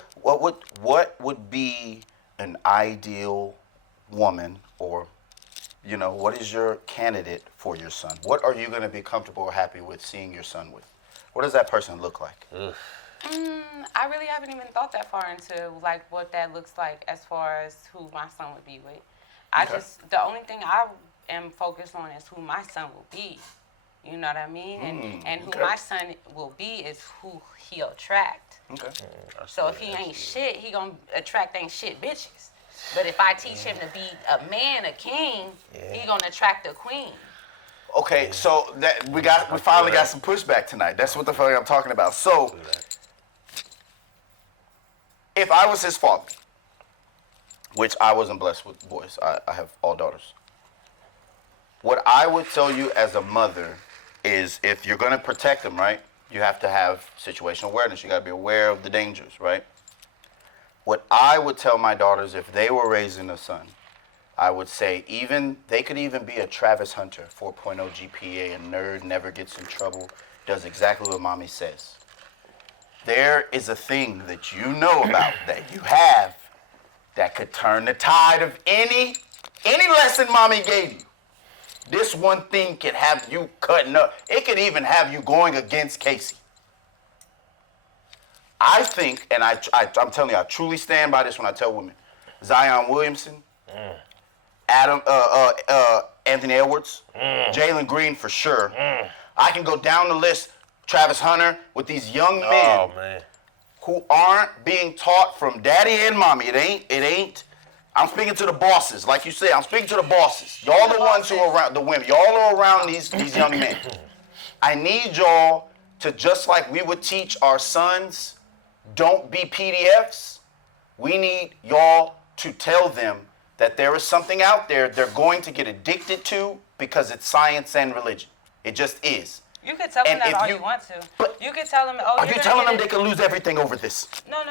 What would be an ideal woman, or you know, what is your candidate for your son? What are you going to be comfortable or happy with seeing your son with? What does that person look like? I really haven't even thought that far into like what that looks like as far as who my son would be with. The only thing I am focused on is who my son will be. You know what I mean? And who my son will be is who he'll attract. Okay. So if he ain't shit, he gonna attract ain't shit bitches. But if I teach him to be a man, a king, he gonna attract a queen. Okay, so that we finally got some pushback tonight. That's what the fuck I'm talking about. So if I was his father, which I wasn't blessed with boys, I have all daughters. What I would tell you as a mother is if you're going to protect them, right, you have to have situational awareness. You got to be aware of the dangers, right? What I would tell my daughters if they were raising a son, I would say they could even be a Travis Hunter, 4.0 GPA, a nerd, never gets in trouble, does exactly what mommy says. There is a thing that you know about, that you have, that could turn the tide of any lesson mommy gave you. This one thing can have you cutting up. It could even have you going against Casey. I think, and I'm telling you, I truly stand by this when I tell women, Zion Williamson, Anthony Edwards, Jalen Green for sure. I can go down the list, Travis Hunter, with these young men who aren't being taught from daddy and mommy. It ain't. I'm speaking to the bosses, like you said. I'm speaking to the bosses. Y'all the ones who are around the women. Y'all are around these young men. I need y'all to, just like we would teach our sons, don't be PDFs. We need y'all to tell them that there is something out there they're going to get addicted to because it's science and religion. It just is. You could tell them that all you want to. But you could tell them, are you telling them they can lose everything over this? No.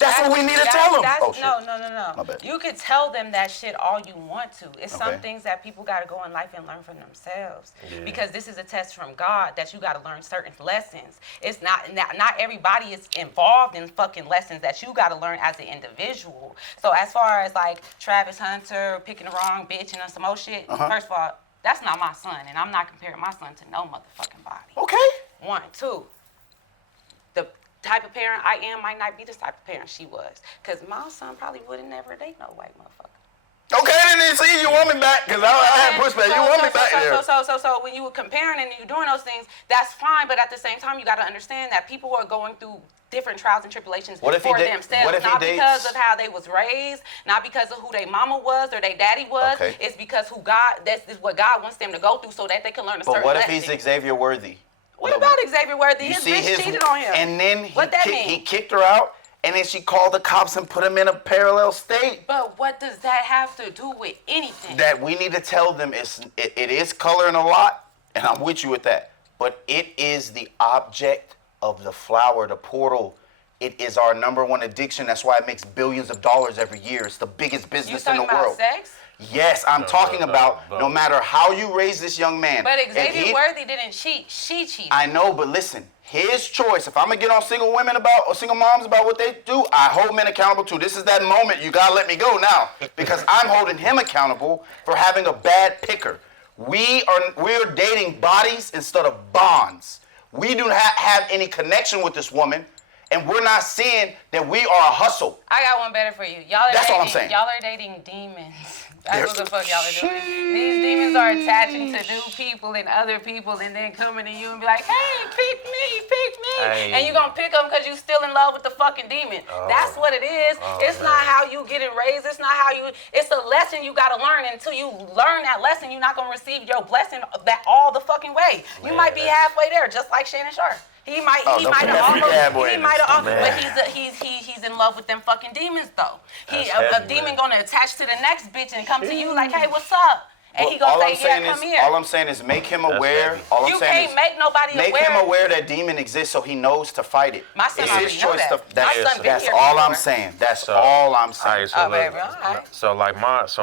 That's what we need to tell them. No. My bad. You could tell them that shit all you want to. It's some things that people got to go in life and learn for themselves. Yeah. Because this is a test from God that you got to learn certain lessons. It's not everybody is involved in fucking lessons that you got to learn as an individual. So as far as like Travis Hunter picking the wrong bitch and some old shit, first of all, that's not my son, and I'm not comparing my son to no motherfucking body. Okay. 1, 2. The type of parent I am might not be the type of parent she was. Because my son probably wouldn't never date no white motherfucker. Okay, then see, you want me back, because I had pushback. You want me back there. So when you were comparing and you're doing those things, that's fine, but at the same time, you got to understand that people are going through different trials and tribulations for themselves, not because of how they was raised, not because of who their mama was or their daddy was. Okay. It's because that's what God wants them to go through so that they can learn a certain lesson. But what if he's Xavier Worthy? What about Xavier Worthy? His bitch cheated on him. And then he kicked her out, and then she called the cops and put him in a parallel state. But what does that have to do with anything? That we need to tell them it is coloring a lot, and I'm with you with that. But it is the object of the flower, the portal. It is our #1 addiction. That's why it makes billions of dollars every year. It's the biggest business in the world. You talking about sex? Yes, I'm talking about no matter how you raise this young man. But Xavier Worthy didn't cheat. She cheated. I know, but listen, his choice. If I'm going to get on single women or single moms about what they do, I hold men accountable too. This is that moment. You got to let me go now because I'm holding him accountable for having a bad picker. We're dating bodies instead of bonds. We do not have any connection with this woman. And we're not seeing that we are a hustle. I got one better for you. That's all I'm saying. Y'all are dating demons. That's what the fuck y'all are doing. These demons are attaching to new people and other people and then coming to you and be like, hey, pick me. Hey. And you're going to pick them because you're still in love with the fucking demon. That's what it is. It's not how you get it raised. It's a lesson you got to learn. Until you learn that lesson, you're not going to receive your blessing all the fucking way. You might be halfway there, just like Shannon Sharpe. He might have almost, but he's in love with them fucking demons though. A demon gonna attach to the next bitch and come to you like, hey, what's up? And he gonna say, yeah, come here. All I'm saying is make him aware. You can't make nobody aware. Make him aware that demon exists so he knows to fight it. My son already know that. That's all I'm saying. That's all I'm saying. So baby, all right. So like so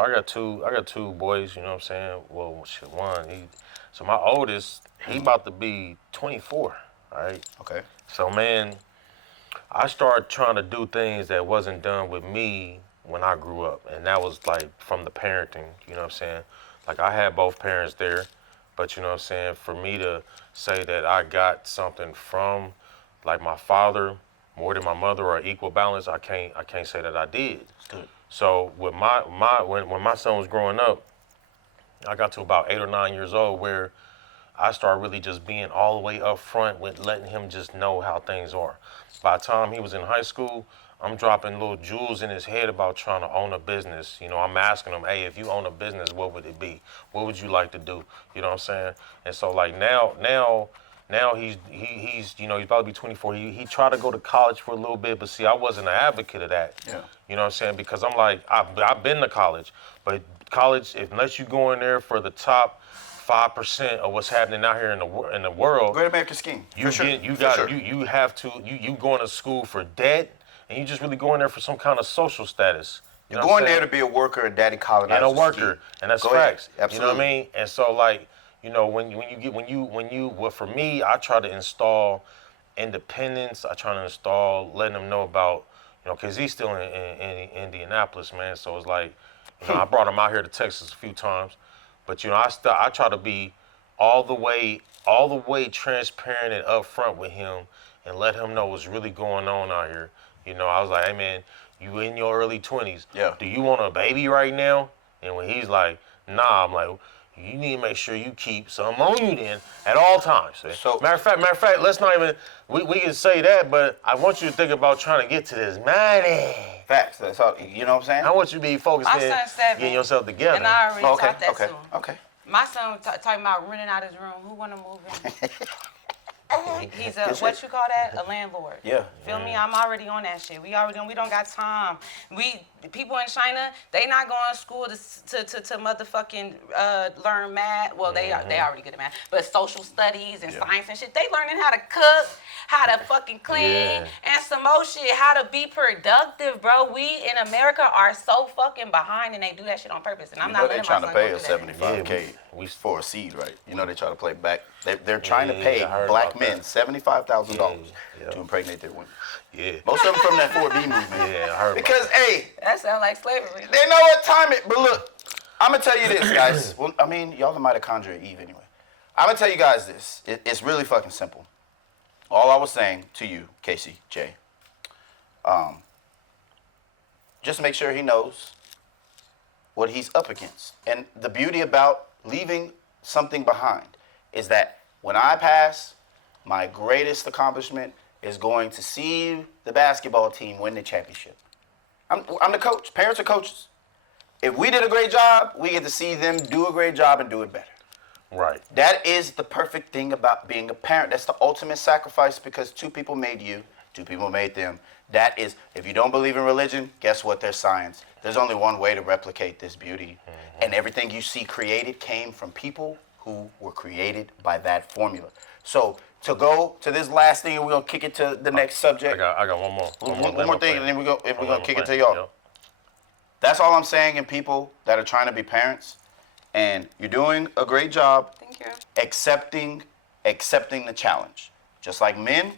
I got two boys, you know what I'm saying? Well, shit, one. So my oldest, he about to be 24, all right? Okay. So, man, I started trying to do things that wasn't done with me when I grew up. And that was, like, from the parenting, you know what I'm saying? Like, I had both parents there. But, you know what I'm saying, for me to say that I got something from, like, my father more than my mother or equal balance, I can't say that I did. Good. So, with when my son was growing up, I got to about 8 or 9 years old where I started really just being all the way up front with letting him just know how things are. By the time he was in high school, I'm dropping little jewels in his head about trying to own a business. You know, I'm asking him, hey, if you own a business, what would it be? What would you like to do? You know what I'm saying? And so like now Now he's he's about to be 24. He tried to go to college for a little bit, but see, I wasn't an advocate of that. Yeah. You know what I'm saying? Because I'm like, I've been to college, but college, unless you go in there for the top 5% of what's happening out here in the world, Great American scheme. you have to you going to school for debt, and you just really go in there for some kind of social status. You know Going there to be a worker, a daddy colonizer. And a worker, and that's Go ahead. facts. Absolutely. You know what I mean? And so like, well, for me, I try to install independence. I try to install letting them know about, because he's still in Indianapolis, man. So it's like, I brought him out here to Texas a few times, but I try to be all the way transparent and upfront with him and let him know what's really going on out here. I was like, hey man, you in your early 20s. Yeah. Do you want a baby right now? And when he's like, nah, I'm like, you need to make sure you keep something on you then at all times. So, matter of fact, let's not even, we can say that, but I want you to think about trying to get to this money. Facts. That's all. You know what I'm saying? I want you to be focused My in son's 7, getting yourself together. and I already taught that to him. Okay. My son talking about renting out his room. Who want to move in? He's a, what you call that? A landlord. Yeah. Feel me? I'm already on that shit. We don't got time. People in China, they not going to school to motherfucking learn math. Well, they already good at math, but social studies and science and shit. They learning how to cook, how to fucking clean, and some more shit, how to be productive, bro. We in America are so fucking behind, and they do that shit on purpose. And I'm not letting my son go through that. They're trying to pay us $75K for a seed, right? They try to play back. They're trying to pay black men $75,000 to impregnate their women. Yeah. Most of them from that 4B movement. Yeah, I heard Because, hey, That sounds like slavery. they know what time it. But look, I'm gonna tell you this, guys. Well, I mean, y'all the mitochondria Eve anyway. I'm gonna tell you guys this. It's really fucking simple. All I was saying to you, Casey, Jay, just make sure he knows what he's up against. And the beauty about leaving something behind is that when I pass, my greatest accomplishment is going to see the basketball team win the championship. I'm the coach. Parents are coaches. If we did a great job, we get to see them do a great job and do it better. Right. That is the perfect thing about being a parent. That's the ultimate sacrifice because 2 people made you, 2 people made them. That is, if you don't believe in religion, guess what? There's science. There's only one way to replicate this beauty. And everything you see created came from people who were created by that formula. So to go to this last thing, and we're gonna kick it to the next subject. I got one more. One more thing, and then we're gonna kick it to y'all. Yep. That's all I'm saying, and people that are trying to be parents, and you're doing a great job. Thank you. Accepting the challenge. Just like men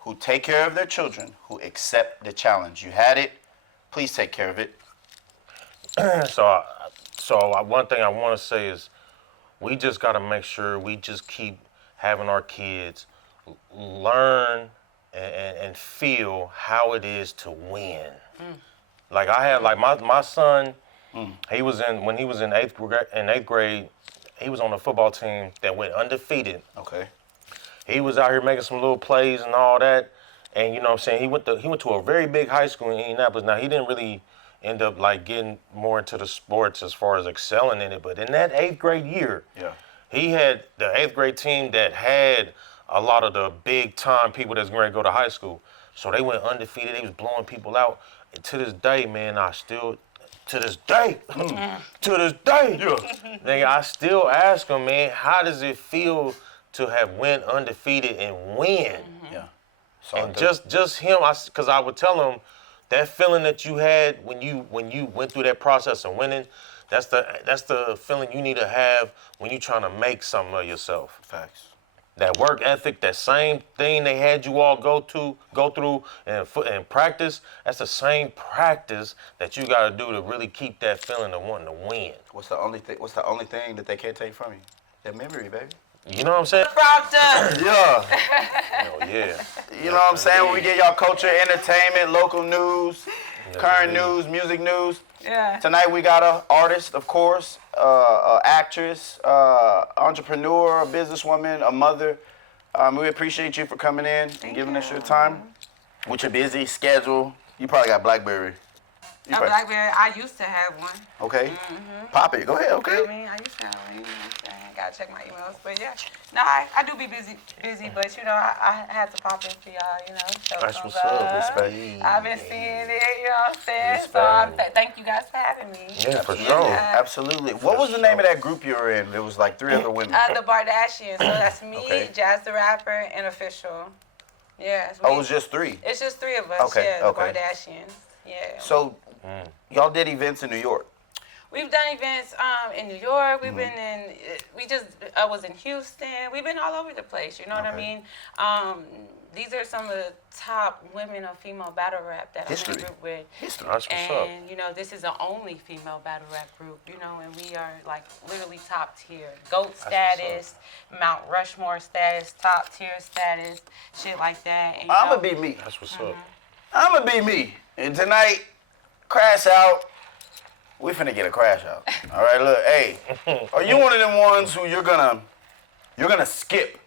who take care of their children, who accept the challenge. You had it, please take care of it. So one thing I want to say is we just got to make sure we just keep having our kids learn and feel how it is to win. Like I had, like my son, when he was in eighth grade, he was on a football team that went undefeated. Okay. He was out here making some little plays and all that, and you know what I'm saying, he went to a very big high school in Indianapolis. Now he didn't really end up like getting more into the sports as far as excelling in it, but in that 8th grade year, he had the 8th grade team that had a lot of the big time people that's going to go to high school. So they went undefeated. They was blowing people out. And to this day, man, I still nigga, I still ask him, man, how does it feel to have went undefeated and win? Yeah. And just him, because I would tell him that feeling that you had when you went through that process of winning, that's the feeling you need to have when you're trying to make something of yourself. Facts. That work ethic, that same thing they had you all go through and practice, that's the same practice that you got to do to really keep that feeling of wanting to win. What's the only thing that they can't take from you? That memory, baby. You know what I'm saying? Teleprompter. Yeah. Oh, yeah. You know what I'm saying? When we get y'all culture, entertainment, local news, current news, music news. Yeah. Tonight we got an artist, of course, actress, entrepreneur, a businesswoman, a mother. We appreciate you for coming in and giving us your time. With your busy schedule, you probably got BlackBerry. You A pray. BlackBerry. I used to have one. Okay. Pop it. Go ahead. Okay. I mean, I used to have one. You know what I'm saying? Gotta check my emails. But yeah. No, I do be busy, but you know, I had to pop in for y'all, you know. Show That's some what's love. up. Respect. I've been seeing it, you know what I'm saying? So thank you guys for having me. Yeah, for sure. Absolutely. What was the name of that group you were in? There was like 3 other women. The Bardashians. So that's me, Okay. Jazz the Rapper, and Official. Yeah. It's Oh, it was just 3. It's just 3 of us. Okay, Yeah, the okay. Bardashians. Yeah. So, y'all did events in New York. We've done events in New York. We've been in. I was in Houston. We've been all over the place. You know what I mean? These are some of the top women of female battle rap that I'm in a group with. History. That's what's up. And you know, this is the only female battle rap group. You know, and we are like literally top tier, GOAT status, Mount Rushmore status, top tier status, shit like that. And, you I'ma know, be me. That's what's up. I'ma be me. And tonight, crash out. We finna get a crash out. All right, look, hey, are you one of them ones who you're gonna skip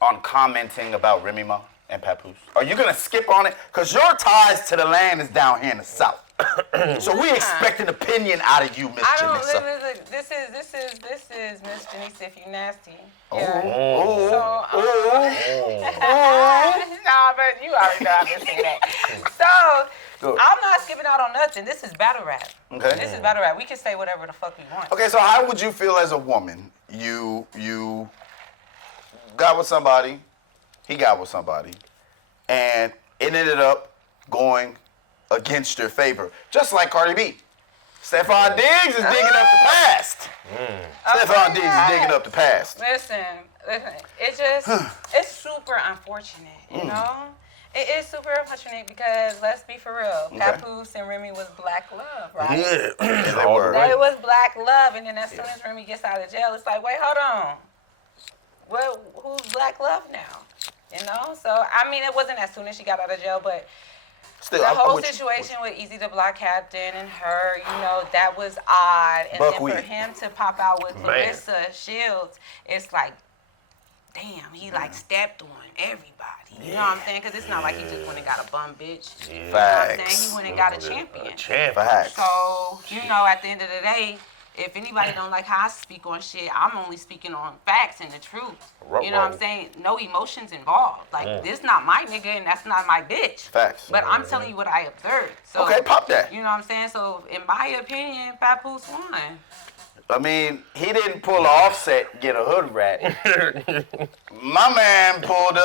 on commenting about Remy Ma and Papoose? Are you gonna skip on it? Cause your ties to the land is down here in the South. So we expect an opinion out of you, Miss I don't. Janessa. Look, this is Miss Janice if you nasty. Oh, Yeah. oh, Nah, but you already know I've been saying that. So, Good. I'm not skipping out on nothing. This is battle rap. Okay. This is battle rap. We can say whatever the fuck we want. Okay, so how would you feel as a woman? You got with somebody, he got with somebody, and it ended up going against your favor. Just like Cardi B. Stephon Diggs is digging up the past. Stephon Diggs is digging up the past. Listen, it's super unfortunate, you know? It is super unfortunate because, let's be for real, Papoose and Remy was black love, right? Yeah, they were. They was black love, and then as soon as Remy gets out of jail, it's like, wait, hold on. Well, who's black love now? You know? So, I mean, it wasn't as soon as she got out of jail, but Still, the I'm whole with you. situation with Easy the Block Captain and her, you know, that was odd. And then Buckwheat. for him to pop out with Man. Clarissa Shields, it's like, damn, he like stepped on everybody. You know what I'm saying? Because it's not like he just went and got a bum bitch. You know what I'm saying? Facts. He went and got a champion. Facts. So, you know, at the end of the day, if anybody don't like how I speak on shit, I'm only speaking on facts and the truth. You know what I'm saying? No emotions involved. Like, this not my nigga and that's not my bitch. Facts. But I'm telling you what I observed. So, Okay, pop that. You know what I'm saying? So, in my opinion, Papoose won. I mean, he didn't pull a Offset, get a hood rat. My man pulled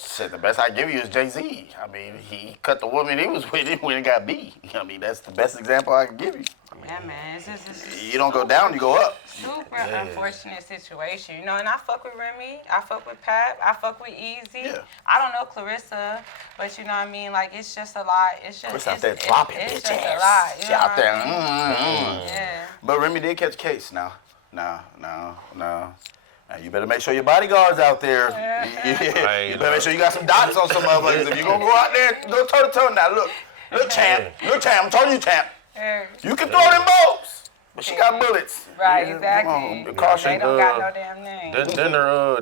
shit, the best I give you is Jay-Z. I mean, he cut the woman he was with, he went and got beat. I mean, that's the best example I can give you. Yeah, man. It's just You don't go down, you go up. super unfortunate situation, you know. And I fuck with Remy, I fuck with Pap, I fuck with Easy. Yeah. I don't know Clarissa, but you know what I mean. Like it's just a lot. It's just Chris out there dropping it's bitch just ass. a lot. You She know out what there. I mean? Yeah. But Remy did catch a case. Now, you better make sure your bodyguard's out there. You better make sure you got some dots on some motherfuckers. If you gonna go out there, go toe to toe. Now, look, champ. I'm telling you, champ. Yeah. You can throw them bolts, but she got bullets. Right, Yeah, exactly. come on, caution. They don't got no damn name.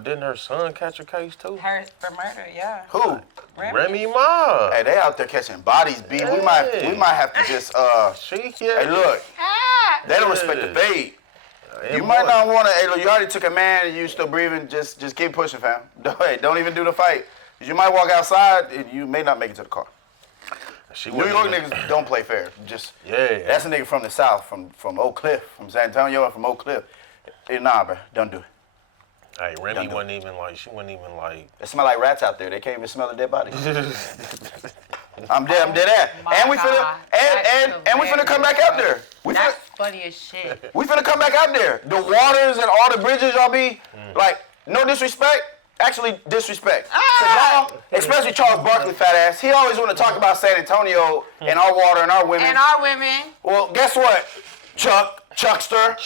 Didn't her son catch a case too? Her for murder, yeah. Who? Remy Ma. Hey, they out there catching bodies, B. We might have to just Hey, look, they don't respect the fade. You might not want to. Hey, look, you already took a man and you still breathing. Just keep pushing, fam. Don't even do the fight. You might walk outside and you may not make it to the car. New York niggas don't play fair. That's a nigga from the South, from Oak Cliff, from San Antonio, and from Oak Cliff. Hey, nah, bro, don't do it. Hey, Remy wasn't even like. It smell like rats out there. They can't even smell the dead bodies. I'm dead ass. And we finna come back out there. That's funny as shit. We finna come back out there. The waters and all the bridges y'all be like, no disrespect. Actually, disrespect. Especially Charles Barkley, fat ass. He always want to talk about San Antonio and our water and our women. And our women. Well, guess what? Chuckster,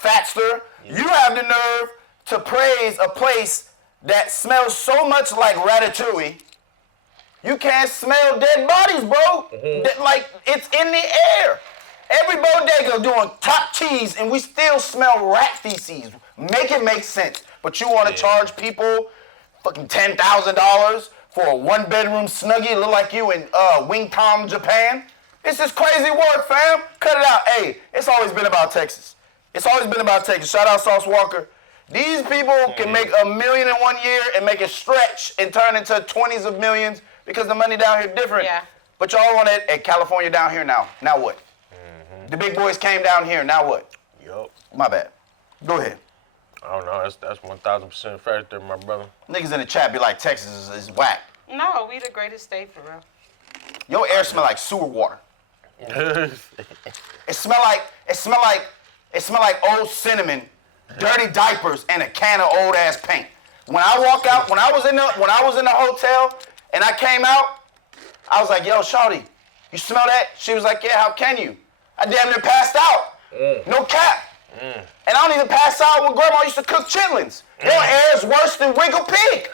Fatster, you have the nerve to praise a place that smells so much like Ratatouille. You can't smell dead bodies, bro. Like, it's in the air. Every bodega doing top cheese, and we still smell rat feces. Make it make sense. But you want to charge people fucking $10,000 for a 1-bedroom snuggie look like you in Wingtom, Japan? It's just crazy work, fam. Cut it out. Hey, it's always been about Texas. It's always been about Texas. Shout out Sauce Walker. These people can make $1 million in 1 year and make it stretch and turn into 20s of millions because the money down here different. Yeah. But y'all want it at California down here now. Now what? The big boys came down here. Now what? Yup. My bad. Go ahead. I don't know. That's 1,000% fair there, my brother. Niggas in the chat be like, Texas is whack. No, we the greatest state for real. Your air smell like sewer water. It smell like old cinnamon, dirty diapers, and a can of old ass paint. When I walk out, when I was in the hotel and I came out, I was like, yo, shawty, you smell that? She was like, yeah, how can you? I damn near passed out. No cap. And I don't even pass out when grandma used to cook chitlins. Your air is worse than Wiggle Pig.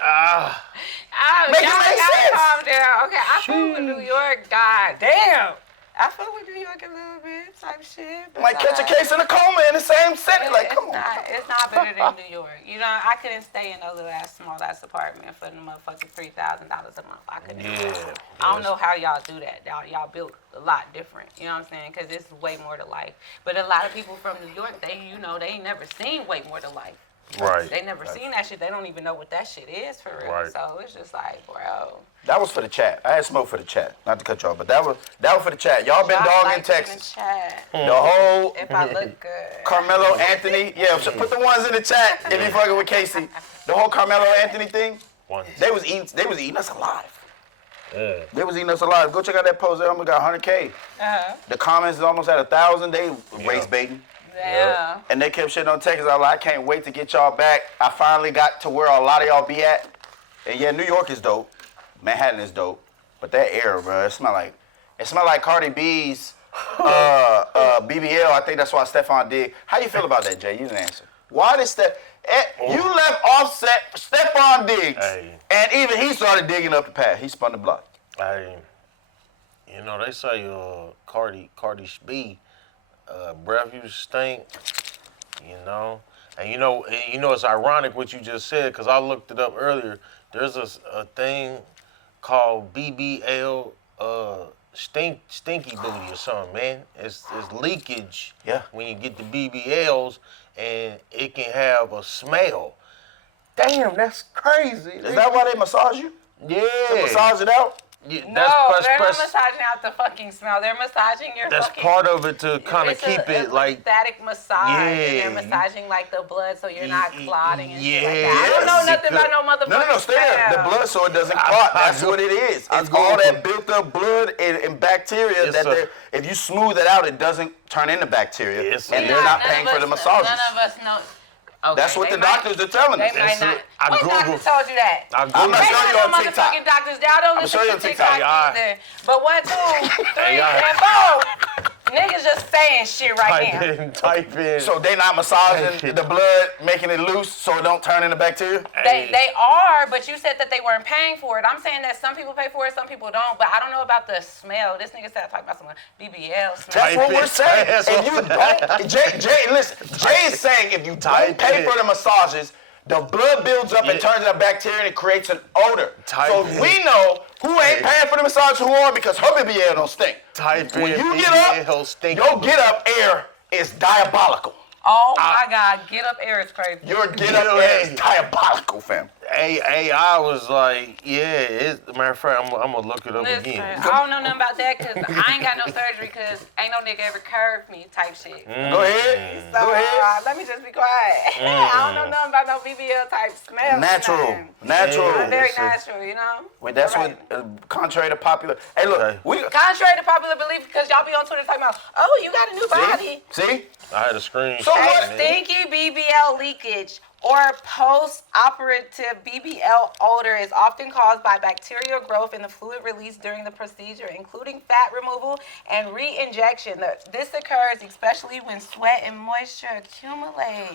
Make it make sense. Calm down. Okay, I feel with New York. God damn. I feel with New York a little bit type shit. Might catch a case in a coma in the same sentence. Like, come on. It's not better than New York. You know, I couldn't stay in a little ass, small ass apartment for the motherfucking $3,000 a month. I couldn't. Yeah. I don't know how y'all do that. Y'all built a lot different. You know what I'm saying? Because it's way more to life. But a lot of people from New York, they ain't never seen way more to life. Right. They never seen that shit. They don't even know what that shit is for real. Right. So it's just like, bro. That was for the chat. I had smoke for the chat. Not to cut y'all, but that was for the chat. Y'all been Y'all dogging like Texas. in the chat. The whole If I look good. Carmelo Anthony. Yeah, so put the ones in the chat if you fucking with Casey. The whole Carmelo Anthony thing. They was eating us alive. They was eating us alive. Go check out that post. They almost got 100K. The comments is almost at 1,000. They race baiting. Yeah. And they kept shitting on Texas. I was like, I can't wait to get y'all back. I finally got to where a lot of y'all be at. And yeah, New York is dope. Manhattan is dope. But that air, bro, it smell like Cardi B's BBL. I think that's why Stephon Diggs. How you feel about that, Jay? You didn't answer. Why did you left Offset Stephon Diggs, and even he started digging up the path. He spun the block. You know, they say Cardi B, breath you stink, you know. And you know it's ironic what you just said, because I looked it up earlier. There's a thing called BBL, stinky booty or something, man. It's leakage when you get the BBLs, and it can have a smell. Damn, that's crazy. Is that why they massage you? Yeah. They massage it out? Yeah, they're not massaging out the fucking smell. They're massaging your That's fucking... part of it to kind of keep it like... static massage. Yeah. And they're massaging like the blood so you're not clotting and shit like Yeah. that. I don't know nothing about no motherfucking No, stay there. The blood so it doesn't clot. That's what it is. It's all that built up blood and bacteria that if you smooth it out, it doesn't turn into bacteria. And they're not paying for the massages. None of us know. Okay, that's what the doctors are telling us. They might not. What doctor told you that? I'm going to show you on TikTok. Motherfucking doctors. Y'all don't listen to TikTok either. But 1, 2, 3, and 4. Niggas just saying shit right now. Type in. So they not massaging the blood, making it loose so it don't turn into bacteria? They are, but you said that they weren't paying for it. I'm saying that some people pay for it, some people don't. But I don't know about the smell. This nigga said talking about some BBL smell. That's what we're saying. If you don't, Jay, listen. Jay is saying if you don't pay for the massages, the blood builds up and turns into bacteria and it creates an odor. So we know who ain't paying for the massage who are because her BBL don't stink. When you get up, your get up air is diabolical. Oh my God, get up air is crazy. Your get up air is diabolical, fam. I was like, matter of fact, I'm gonna look it up again. I don't know nothing about that because I ain't got no surgery because ain't no nigga ever curved me type shit. Go ahead. So, let me just be quiet. I don't know nothing about no BBL type smell. Natural. Very natural, you know? Well, that's what, contrary to popular. Hey, look. Contrary to popular belief, because y'all be on Twitter talking about, oh, you got a new body. See? I had a screen. So what? Stinky BBL leakage or post-operative BBL odor is often caused by bacterial growth in the fluid released during the procedure, including fat removal and re-injection. This occurs especially when sweat and moisture accumulate.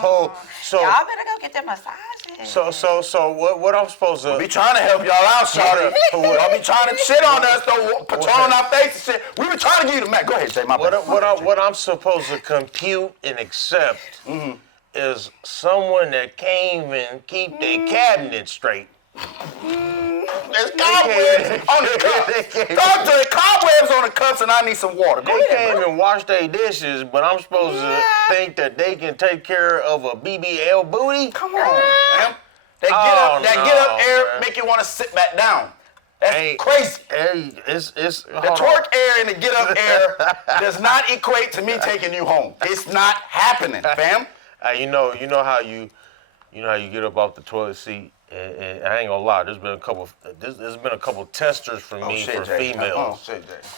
So y'all better go get them massages. So what I'm supposed to be trying to help y'all out, Shador. Y'all be trying to shit on us, though, Patron on our face and shit. We been trying to give you the Mac. Go ahead, Jay. What I'm supposed to compute and accept is someone that came and keep their cabinet straight. There's cobwebs on the cups. Talk to the cobwebs on the cups, and I need some water. Go They ahead, can't even wash their dishes, but I'm supposed to think that they can take care of a BBL booty? Come on, man. Get up air man. make you want to sit back down. That's Hey, crazy. Hey, it's The twerk air and the get up air does not equate to me taking you home. It's not happening, fam. You know how you get up off the toilet seat, and I ain't gonna lie. There's been a couple testers for me for females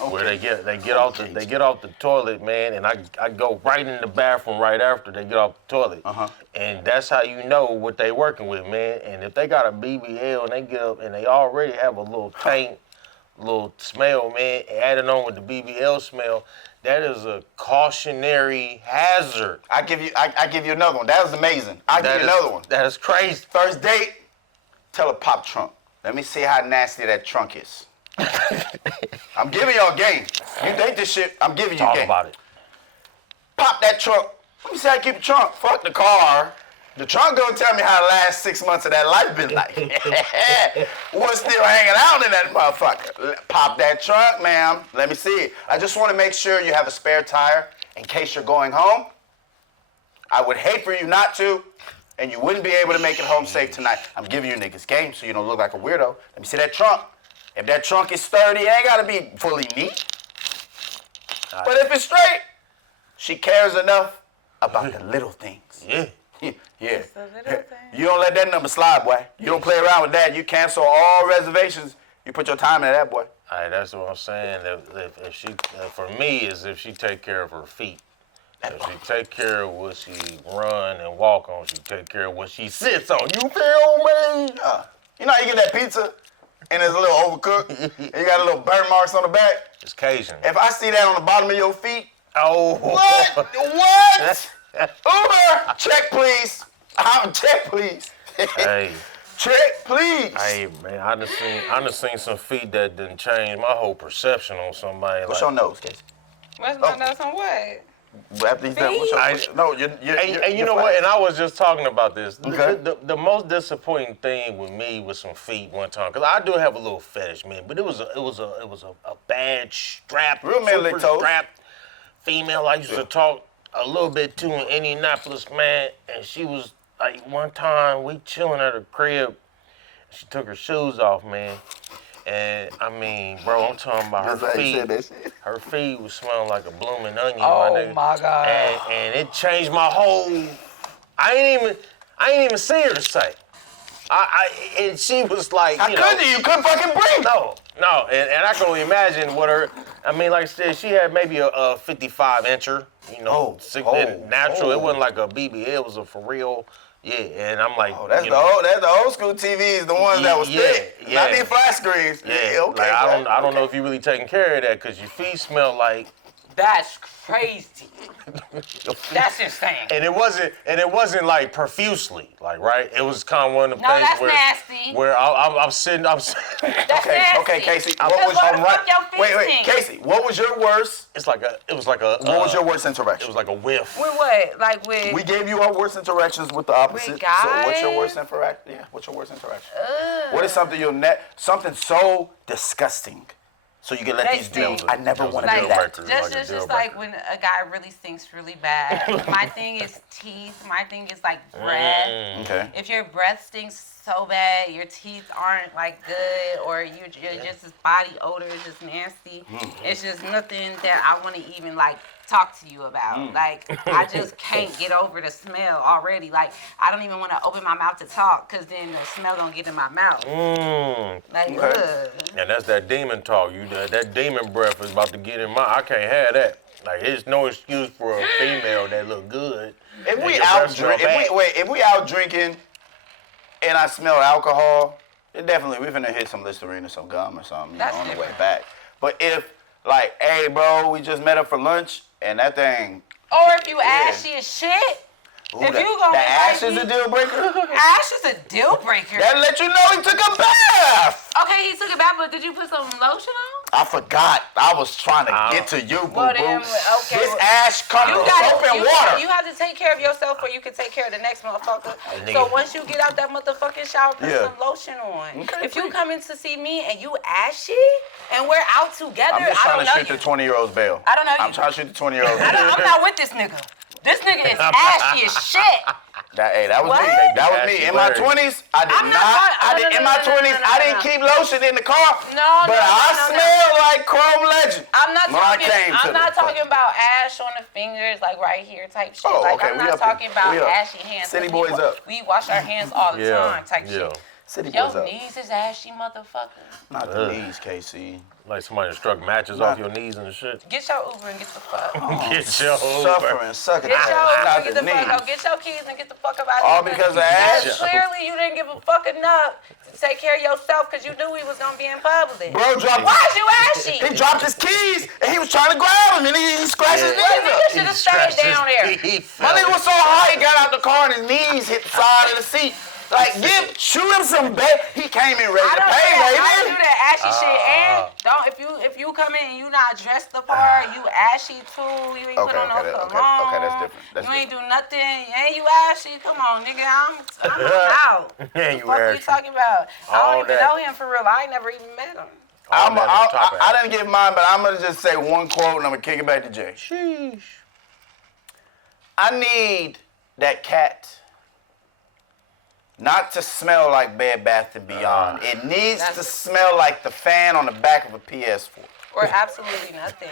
where they get off the toilet, man, and I go right in the bathroom right after they get off the toilet, and that's how you know what they working with, man. And if they got a BBL and they get up and they already have a little taint, little smell, man, added on with the BBL smell. That is a cautionary hazard. I give you another one. That was amazing. I give you another one. That is crazy. First date, Teleprompter trunk. Let me see how nasty that trunk is. I'm giving y'all game. You think this shit? I'm giving you game. Talk about it. Pop that trunk. Let me see how you keep the trunk. Fuck the car. The trunk gonna tell me how the last 6 months of that life been like. What's still hanging out in that motherfucker? Pop that trunk, ma'am. Let me see it. I just want to make sure you have a spare tire in case you're going home. I would hate for you not to, and you wouldn't be able to make it home safe tonight. I'm giving you niggas game so you don't look like a weirdo. Let me see that trunk. If that trunk is sturdy, it ain't gotta be fully neat. But if it's straight, she cares enough about the little things. Yeah. Yeah. You don't let that number slide, boy. You don't play around with that. You cancel all reservations. You put your time into that, boy. All right, that's what I'm saying. If she, for me, is if she take care of her feet. If she take care of what she run and walk on, she take care of what she sits on. You feel me? You know how you get that pizza and it's a little overcooked and you got a little burn marks on the back? It's Cajun. If I see that on the bottom of your feet, Oh. what? What? Uber, check please. Check please. Hey. Check please. Hey, man, I done seen some feet that done change my whole perception on somebody. What's your nose, Casey? What's my nose on what? After he's done, what's your no, Hey, you know what? And I was just talking about this. Okay. The most disappointing thing with me was some feet one time, cause I do have a little fetish, man. But it was a bad strap, Real manly super toes. strapped female I used to talk a little bit to in Indianapolis, man. And she was like, one time we chilling at her crib, she took her shoes off, man. And I mean, bro, I'm talking about her feet. Her feet was smelling like a blooming onion, my nigga. Oh my God. And it changed my whole. I ain't even see her to say. And she was like, you couldn't fucking breathe. No, and I can only imagine what her. I mean, like I said, she had maybe a 55 incher, natural. It wasn't like a BBL. It was a for real. Yeah, and I'm like, that's the old school TVs, the ones that was thick, not these flat screens. Yeah, okay. Like, I don't know if you really taking care of that because your feet smell like. That's crazy. That's insane. And it wasn't like profusely, like, right? It was kind of one of the things that's where nasty. Where I'm sitting. That's nasty. Okay, Casey. Wait, Casey. What was your worst? It was like a. What was your worst interaction? It was like a whiff. With what? Like with? We gave you our worst interactions with the opposite. With guys? So what's your worst interaction? Yeah, what's your worst interaction? What is something something so disgusting? So you can let these dudes. I never want to do that. Just like when a guy really stinks really bad. My thing is teeth. My thing is like breath. Okay. If your breath stinks so bad, your teeth aren't like good, or you're just this body odor is just nasty. It's just nothing that I want to even like talk to you about. Like I just can't get over the smell already. Like I don't even want to open my mouth to talk because then the smell gonna get in my mouth. Like ugh. And that's that demon talk. That demon breath is about to get in my. I can't have that. Like there's no excuse for a female that look good. If we out drinking, and I smell alcohol, then definitely we finna hit some Listerine or some gum or something on the way back. But if like, hey bro, we just met up for lunch and that thing. Or if you ashy as shit. Ooh, if you gonna ash is a deal breaker? Ash is a deal breaker. That let you know he took a bath. Okay, he took it back, but did you put some lotion on? I forgot. I was trying to get to you, boo Well, boo. then, okay, This well, ash comes with soap and water. You have to take care of yourself before you can take care of the next motherfucker. So once you get out that motherfucking shower, put some lotion on. Okay, if you come in to see me and you ashy and we're out together, I'm just I don't trying know to shoot you. the 20-year-old's bail. I don't know you. I'm trying to shoot the 20-year-old's I'm bail. not with this nigga. This nigga is ashy as shit. That was What? me. That was me. In my 20s, I did in my 20s, I didn't keep lotion in the car. But I smelled like Chrome Legend. I'm not I'm not talking about ash on the fingers, like right here type shit. Oh, like okay, I'm we not up here. talking about We up. ashy hands. City We boys up. We wash our hands all the time type shit. City Your boys up. knees is ashy, motherfucker. Not the knees, KC. Like somebody struck matches off your knees and shit. Get your Uber and get the fuck. Get your Suffering, sucking. Get your Uber Not and get the the fuck knees. out. Get your keys and get the fuck up out All of here. because of ash? Clearly you didn't give a fuck enough to take care of yourself because you knew he was going to be in public. Bro dropped. Why is you ashy? He dropped his keys and he was trying to grab him and he scratched his knees Nigga up. should have stayed down there. My nigga was so high, he got out the car and his knees hit the side of the seat. Like, shoot him some He came in ready to pay, I don't baby. do that ashy shit. And don't if you come in and you not dressed the part, you ashy too. You ain't put on no cologne. Okay, that's different. You ain't do nothing. And you ashy. Come on, nigga. I'm out. Yeah, What the fuck are you talking about? I don't even know him for real. I ain't never even met him. I didn't give mine, but I'm going to just say one quote and I'm going to kick it back to Jay. Sheesh. I need that cat not to smell like Bed Bath & Beyond. It needs to smell like the fan on the back of a PS4. Or absolutely nothing.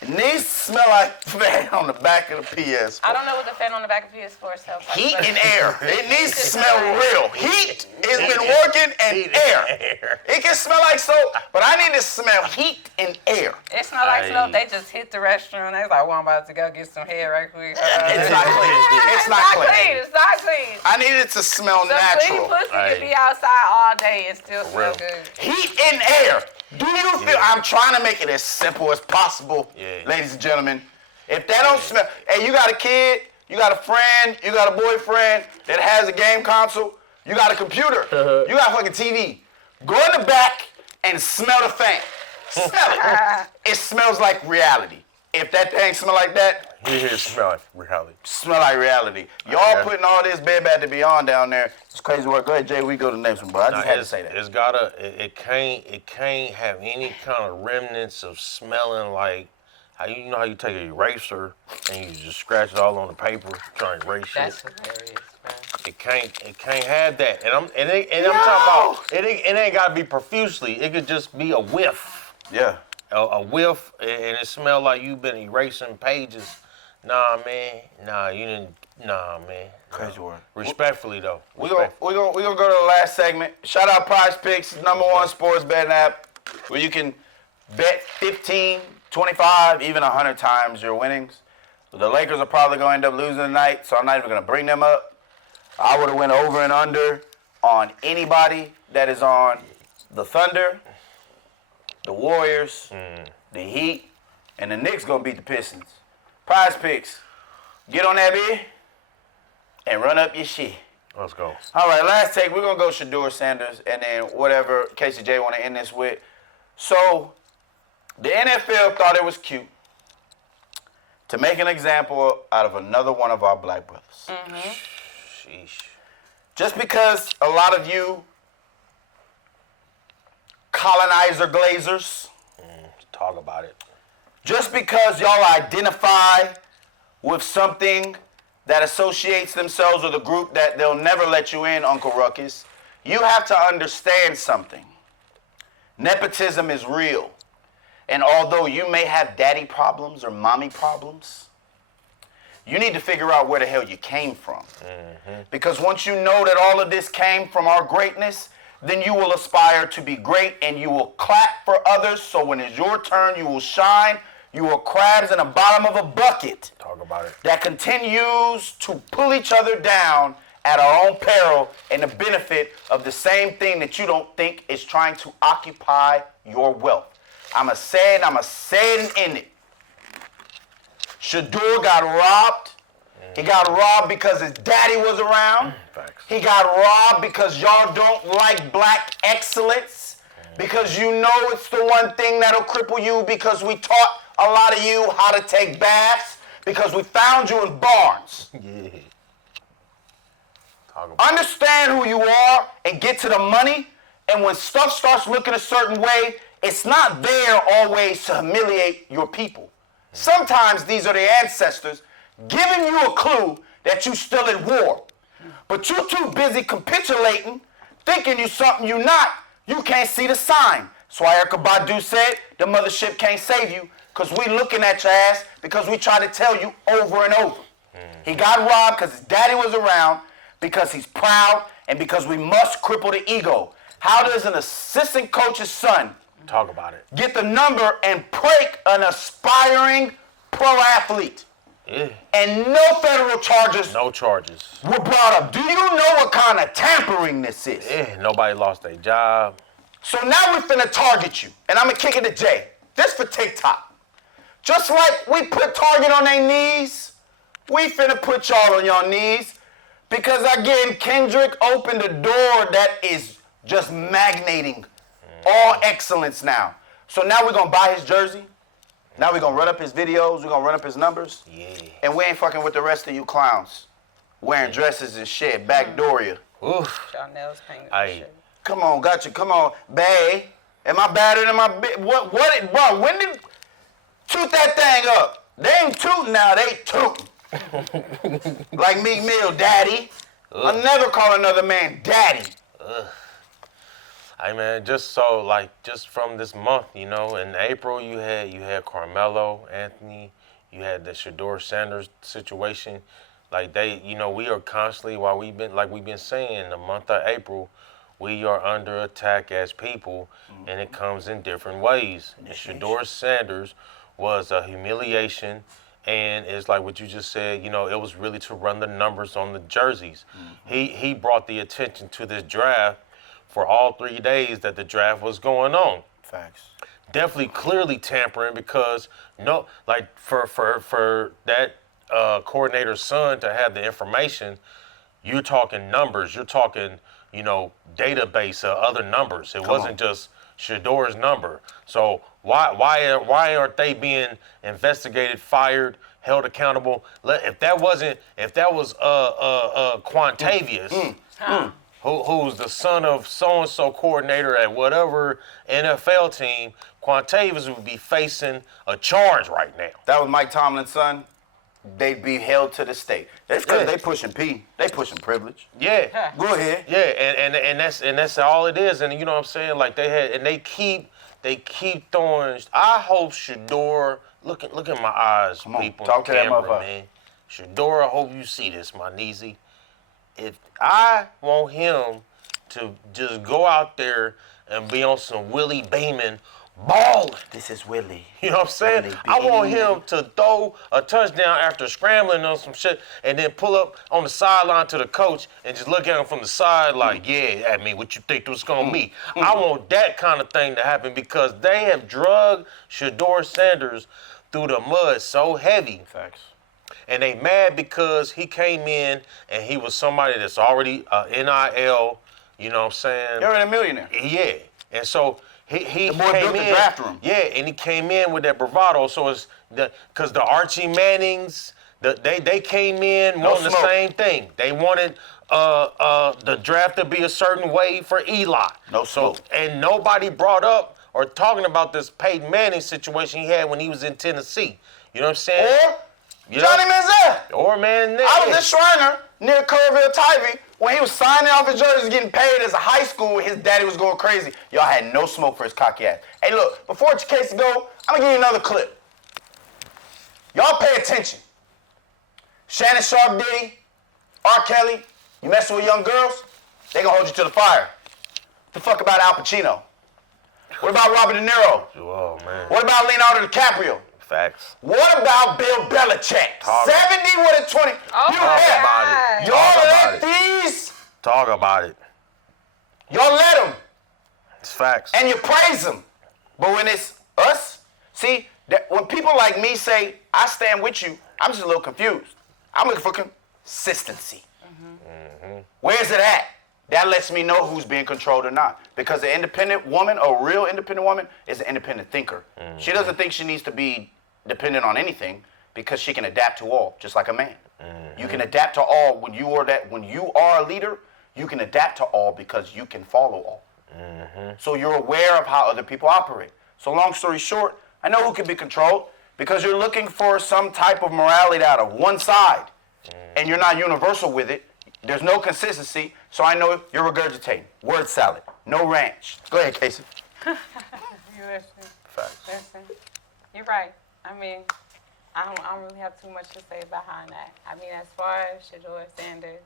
It needs to smell like the fan on the back of the PS4. I don't know what the fan on the back of PS4 smells like. Heat and air. It needs to smell real. Heat has been working and air. It can smell like soap, but I need to smell heat and air. It smells like smoke. They just hit the restaurant. They was like, well, I'm about to go get some hair right quick. It's not clean. It's not clean. It's not clean. I need it to smell Some natural. clean pussy can be outside all day and still smell good. Heat and air. Do you feel? I'm trying to make it as simple as possible, ladies and gentlemen. If that don't smell, hey, you got a kid, you got a friend, you got a boyfriend that has a game console, you got a computer, you got a fucking TV. Go in the back and smell the fan. Smell it. It smells like reality. If that thing smell like that, It smell like reality. smell like reality. Y'all putting all this Bed Bath & Beyond down there. It's crazy work. Go ahead, Jay. We go to the next one, bro. I just had to say that. It's gotta. It can't have any kind of remnants of smelling like. How you know how you take an eraser and you just scratch it all on the paper trying to erase shit. That's hilarious, man. It can't have that. And I'm talking about it ain't gotta be profusely. It could just be a whiff. Yeah. A whiff and it smell like you've been erasing pages. Nah, man. Nah, you didn't. Nah, man. Crazy word. Respectfully though. We're gonna go to the last segment. Shout out Prize Picks, #1 sports betting app, where you can bet 15, 25, even 100 times your winnings. The Lakers are probably gonna end up losing tonight, so I'm not even gonna bring them up. I would have went over and under on anybody that is on the Thunder, the Warriors, the Heat, and the Knicks gonna beat the Pistons. Prize Picks, get on that bitch and run up your shit. Let's go. All right, last take. We're going to go Shador Sanders and then whatever KCJ want to end this with. So, the NFL thought it was cute to make an example out of another one of our black brothers. Sheesh. Just because a lot of you colonizer glazers, Talk about it. just because y'all identify with something that associates themselves with a group that they'll never let you in, Uncle Ruckus, you have to understand something. Nepotism is real. And although you may have daddy problems or mommy problems, you need to figure out where the hell you came from. Because once you know that all of this came from our greatness, then you will aspire to be great and you will clap for others. So when it's your turn, you will shine. You are crabs in the bottom of a bucket. Talk about it. That continues to pull each other down at our own peril and the benefit of the same thing that you don't think is trying to occupy your wealth. I'ma say it and end it. Shador got robbed. He got robbed because his daddy was around. Facts. He got robbed because y'all don't like black excellence. Because you know it's the one thing that'll cripple you, because we taught a lot of you how to take baths, because we found you in Barnes. Yeah. Understand who you are and get to the money. And when stuff starts looking a certain way, it's not there always to humiliate your people. Sometimes these are the ancestors giving you a clue that you still at war. But you're too busy capitulating, thinking you something you not. You can't see the sign. That's why Erykah Badu said the mothership can't save you, because we looking at your ass because we try to tell you over and over. He got robbed because his daddy was around, because he's proud, and because we must cripple the ego. How does an assistant coach's son talk about it, get the number and break an aspiring pro athlete? Yeah. And no federal charges. No charges were brought up. Do you know what kind of tampering this is? Yeah, nobody lost their job. So now we finna target you, and I'm gonna kick it to Jay. This for TikTok. Just like we put Target on their knees, we finna put y'all on your knees, because again, Kendrick opened a door that is just magnating all excellence now. So now we're gonna buy his jersey. Now we're gonna run up his videos, we're gonna run up his numbers. Yeah. And we ain't fucking with the rest of you clowns. Wearing dresses and shit, backdoor you. Oof. Y'all nails painted. Aye. Come on, gotcha, come on. Bae, am I better than my bro, when did, toot that thing up. They ain't tooting now, they tooting. Like Meek Mill, daddy. I'll never call another man daddy. Hey man, just from this month, in April you had Carmelo Anthony, you had the Shador Sanders situation. Like we are constantly, while we've been saying, the month of April, we are under attack as people, and it comes in different ways. And Shador Sanders was a humiliation, and it's like what you just said, it was really to run the numbers on the jerseys. He brought the attention to this draft for all 3 days that the draft was going on. Facts. Definitely clearly tampering, because for that coordinator's son to have the information, you're talking numbers, you're talking, database of other numbers. It wasn't just Shador's number. So why aren't they being investigated, fired, held accountable? If that was Quantavious, who's the son of so-and-so coordinator at whatever NFL team, Quantavious would be facing a charge right now. That was Mike Tomlin's son. They'd be held to the state. That's because they pushing P. They pushing privilege. Yeah. Go ahead. Yeah, and that's all it is. And you know what I'm saying? Like they keep throwing. I hope Shador, look at my eyes, Come on, people. talk to that camera, motherfucker. man. Shador, I hope you see this, my niecey. If I want him to just go out there and be on some Willie Beeman balling. This is Willie. You know what I'm saying? Willie I want Beeman. him to throw a touchdown after scrambling on some shit, and then pull up on the sideline to the coach and just look at him from the side like, yeah, I mean, what you think this gonna be? I want that kind of thing to happen, because they have drugged Shador Sanders through the mud so heavy. Facts. And they mad because he came in and he was somebody that's already NIL, you know what I'm saying? You're already a millionaire. Yeah. And so he The boy came built the in. draft room. Yeah, and he came in with that bravado. So it's because the Archie Mannings, they came in wanting the smoke. same thing. They wanted the draft to be a certain way for Eli. No smoke. And nobody brought up or talking about this Peyton Manning situation he had when he was in Tennessee. You know what I'm saying? Or Johnny Manziel. Or man, I was at Shriner near Kerrville Tivy when he was signing off his jerseys, getting paid as a high school. His daddy was going crazy. Y'all had no smoke for his cocky ass. Hey, look, before Casey go, I'm gonna give you another clip. Y'all pay attention. Shannon Sharpe, Diddy, R. Kelly, you messing with young girls, they gonna hold you to the fire. What the fuck about Al Pacino? What about Robert De Niro? Oh man. What about Leonardo DiCaprio? Facts. What about Bill Belichick? Talk 70 with a 20. Oh You my had- God. Y'all Talk let about it. these, Talk about it. y'all let them, It's facts. and you praise them. But when it's us, see, when people like me say, I stand with you, I'm just a little confused. I'm looking for consistency. Where's it at? That lets me know who's being controlled or not. Because an independent woman, a real independent woman, is an independent thinker. She doesn't think she needs to be dependent on anything because she can adapt to all, just like a man. You can adapt to all when you are a leader. You can adapt to all because you can follow all. So you're aware of how other people operate. So long story short, I know who can be controlled because you're looking for some type of morality out of one side, and you're not universal with it. There's no consistency, so I know you're regurgitating. Word salad, no ranch. Go ahead, Casey. You listen. Facts. Listen. You're right. I mean, I don't really have too much to say behind that. I mean, as far as Shador Sanders,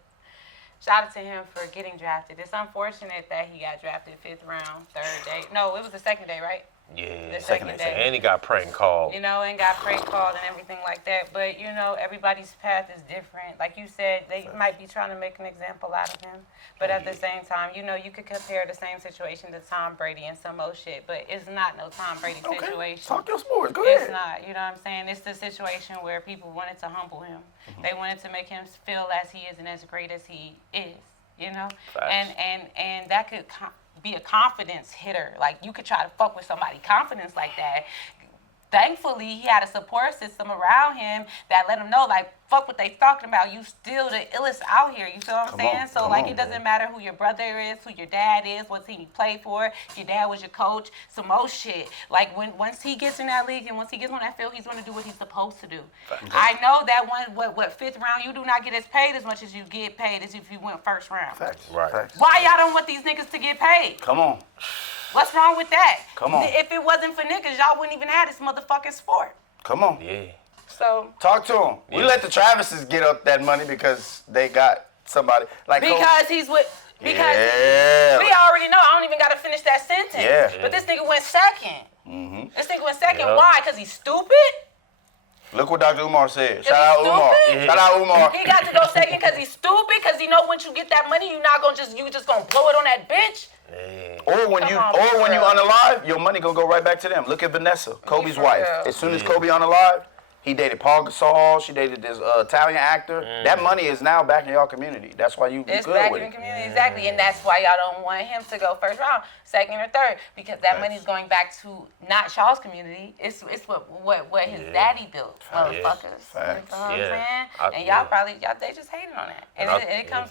shout out to him for getting drafted. It's unfortunate that he got drafted 5th round, 3rd day. No, it was the 2nd day, right? Yeah, The second day. and he got prank called. You know, and got prank called and everything like that. But, you know, everybody's path is different. Like you said, they might be trying to make an example out of him. But at the same time, you know, you could compare the same situation to Tom Brady and some old shit. But it's not no Tom Brady situation. Talk your sports. Go ahead. It's not, you know what I'm saying? It's the situation where people wanted to humble him. They wanted to make him feel as he isn't as great as he is, you know? Facts. And that could be a confidence hitter. Like, you could try to fuck with somebody's confidence like that. Thankfully, he had a support system around him that let him know, like, fuck what they talking about. You still the illest out here. You feel what I'm saying? So, like, it doesn't matter who your brother is, who your dad is, what team you play for. Your dad was your coach. Some more shit. Like, once he gets in that league and once he gets on that field, he's going to do what he's supposed to do. I know that what 5th round, you do not get as paid as much as you get paid as if you went 1st round. Facts. Right. Facts. Why y'all don't want these niggas to get paid? Come on. What's wrong with that? Come on. If it wasn't for niggas, y'all wouldn't even have this motherfucking sport. Come on. Yeah. So Talk to him. We let the Travises get up that money because they got somebody like because he's with because Yeah. we already know. I don't even got to finish that sentence. Yeah. But this nigga went 2nd. This nigga went 2nd. Yep. Why? Because he's stupid. Look what Dr. Umar said. Is Shout he out Umar. stupid? Shout out Umar. He got to go 2nd because he's stupid. Because he know once you get that money, you just gonna blow it on that bitch. Yeah. Or when Come you on, when you bro. unalive, your money gonna go right back to them. Look at Vanessa, Kobe's for wife. real. As soon as Kobe unalive, he dated Paul Gasol. She dated this Italian actor. That money is now back in y'all community. That's why you It's good back with in the it. community, exactly, and that's why y'all don't want him to go 1st round, 2nd or 3rd, because that money's going back to not y'all's community. It's what his daddy built, motherfuckers. Facts. You know what I'm Yeah. saying? And y'all they just hating on that, and And it comes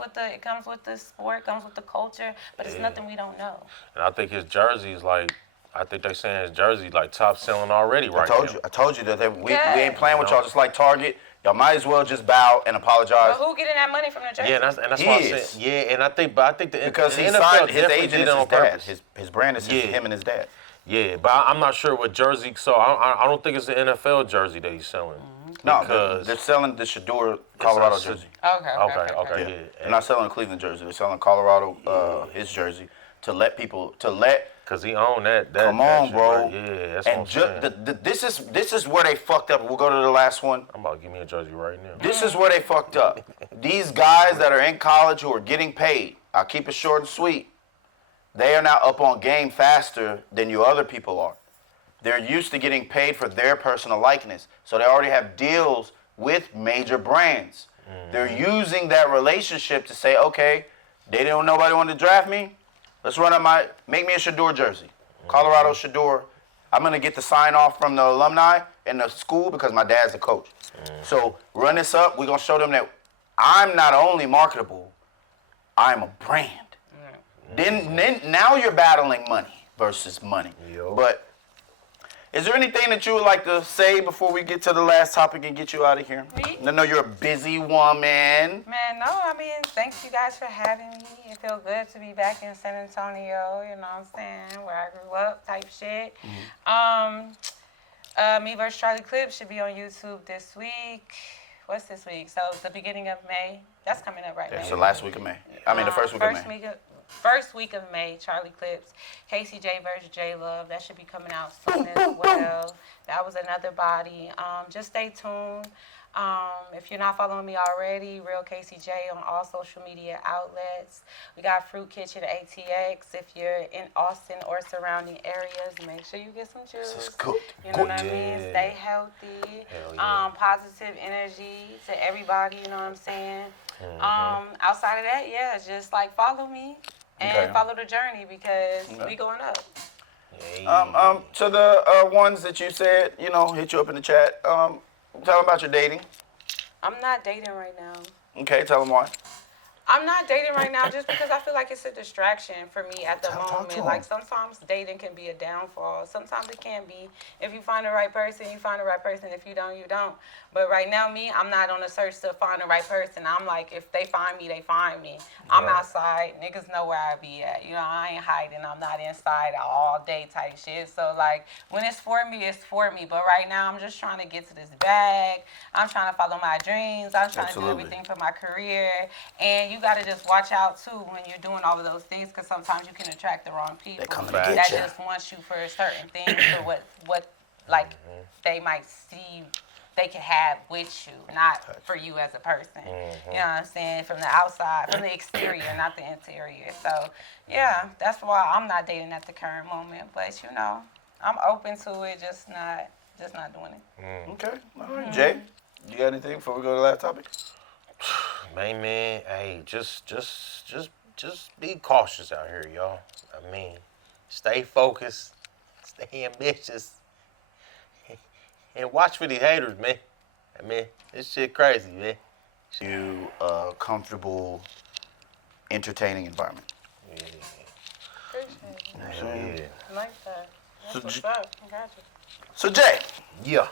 with the sport, comes with the culture, but it's nothing we don't know. And I think his jersey is like, I think they saying his jersey like top selling already right now. I told you that we Yeah. ain't playing with y'all just like Target. Y'all might as well just bow and apologize. But who getting that money from the jersey? Yeah, and that's He why I'm is. saying. Yeah, and I think the Because the he NFL signed his definitely agent did is it on his dad. purpose. His brand is Yeah. him and his dad. Yeah, but I'm not sure what jersey. So I don't think it's the NFL jersey that he's selling. No, because they're selling the Shador Colorado It's a- jersey. Okay, Yeah. yeah. They're not selling the Cleveland jersey. They're selling Colorado his jersey to let Because he owned that. come that on, shit, bro. right? Yeah, that's what I'm saying. This is where they fucked up. We'll go to the last one. I'm about to give me a jersey right now. This is where they fucked up. These guys that are in college who are getting paid, I'll keep it short and sweet. They are now up on game faster than you other people are. They're used to getting paid for their personal likeness. So they already have deals with major brands. They're using that relationship to say, okay, nobody wanted to draft me. Let's make me a Shador jersey. Colorado Shador. I'm going to get the sign off from the alumni in the school because my dad's a coach. So run this up. We're going to show them that I'm not only marketable, I'm a brand. Then now you're battling money versus money. Yo. But is there anything that you would like to say before we get to the last topic and get you out of here? Me? I know you're a busy woman. Man, no, I mean, thanks you guys for having me. It feels good to be back in San Antonio, you know what I'm saying, where I grew up type shit. Me vs. Charlie Clips should be on YouTube this week. What's this week? So it's the beginning of May. That's coming up right now. It's the last week of May. I mean, the first week of May. First week of May, Charlie Clips, KCJ versus J Love. That should be coming out soon as well. That was another body. Just stay tuned. If you're not following me already, Real KCJ on all social media outlets. We got Fruit Kitchen ATX. If you're in Austin or surrounding areas, make sure you get some juice. This is good. You know what I mean? Stay healthy. Hell yeah. Positive energy to everybody, you know what I'm saying? Outside of that, yeah, just like follow me and Okay. follow the journey because we going up. To the ones that you said, hit you up in the chat, tell them about your dating. I'm not dating right now. Okay, tell them why. I'm not dating right now just because I feel like it's a distraction for me at the Talk to moment. him. Like sometimes dating can be a downfall. Sometimes it can be. If you find the right person, you find the right person. If you don't, you don't. But right now, I'm not on a search to find the right person. I'm like, if they find me, they find me. I'm outside. Niggas know where I be at. I ain't hiding. I'm not inside all day type shit. So like, when it's for me, it's for me. But right now, I'm just trying to get to this bag. I'm trying to follow my dreams. I'm trying to do everything for my career. And you got to just watch out, too, when you're doing all of those things, because sometimes you can attract the wrong people. They coming to get that ya. just wants you for certain things or what they might see they can have with you, not for you as a person. You know what I'm saying? From the outside, from the exterior, not the interior. So, yeah, that's why I'm not dating at the current moment. But, I'm open to it, just not doing it. Okay, all right. Jay, you got anything before we go to the last topic? Man, hey, just be cautious out here, y'all. I mean, stay focused, stay ambitious, and watch for these haters, man. I mean, this shit crazy, man. You a comfortable, entertaining environment. Appreciate it. Yeah. I like that. That's So what's up. I got you. So Jay, Yeah.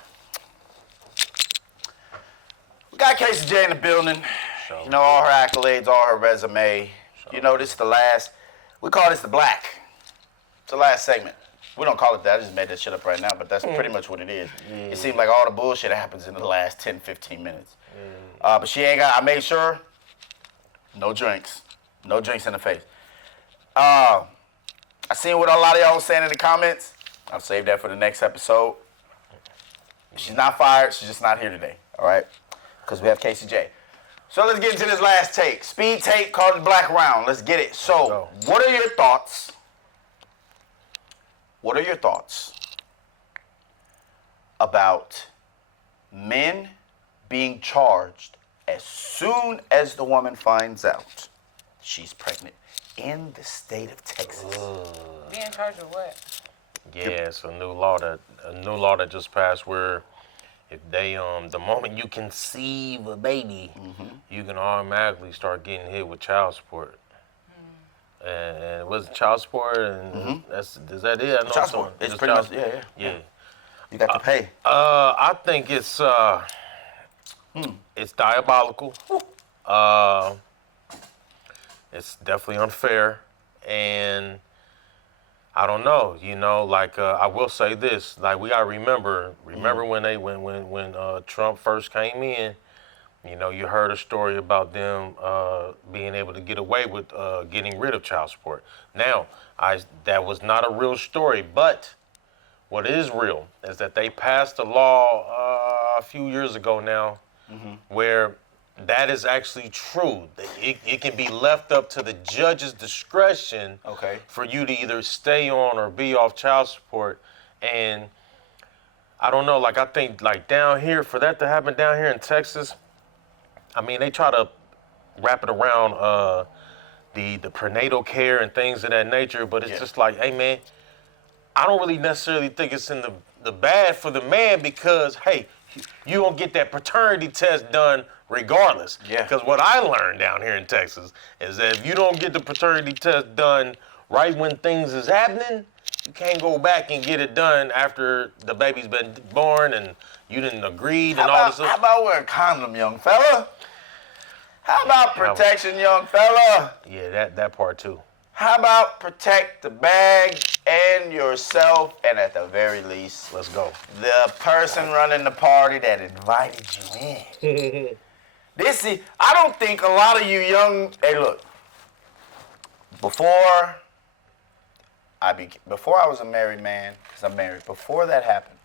we got Casey J in the building. So, All her accolades, all her resume. This is the last. We call this the black. It's the last segment. We don't call it that. I just made that shit up right now, but that's pretty much what it is. It seems like all the bullshit happens in the last 10, 15 minutes. But she ain't got, I made sure, no drinks. No drinks in the face. I seen what a lot of y'all was saying in the comments. I'll save that for the next episode. She's not fired. She's just not here today, all right? Because we have Casey J. So let's get into this last take. Speed take called the Black Round. Let's get it. So, what are your thoughts? What are your thoughts about men being charged as soon as the woman finds out she's pregnant in the state of Texas? Being charged with what? Yeah, it's a new law that just passed where if they the moment you conceive a baby, you can automatically start getting hit with child support. And it was child support, and is that it? I know Child support. It's pretty much, yeah. You got to pay. I think it's diabolical. It's definitely unfair, and I don't know. I will say this: like we gotta remember when Trump first came in. You heard a story about them being able to get away with getting rid of child support. Now, that was not a real story, but what is real is that they passed a law a few years ago now where that is actually true. It can be left up to the judge's discretion for you to either stay on or be off child support. And I don't know, I think down here, for that to happen down here in Texas, I mean, they try to wrap it around the prenatal care and things of that nature, but it's just like, hey, man, I don't really necessarily think it's in the bad for the man because, hey, you don't get that paternity test done regardless. Yeah. Because what I learned down here in Texas is that if you don't get the paternity test done right when things is happening, you can't go back and get it done after the baby's been born and you didn't agree and all this stuff. How about wear a condom, young fella? How about protection, young fella? Yeah, that part too. How about protect the bag and yourself, and at the very least, Let's go. the person running the party that invited you in. I don't think a lot of you young, hey look, before I was a married man, because I'm married, before that happened,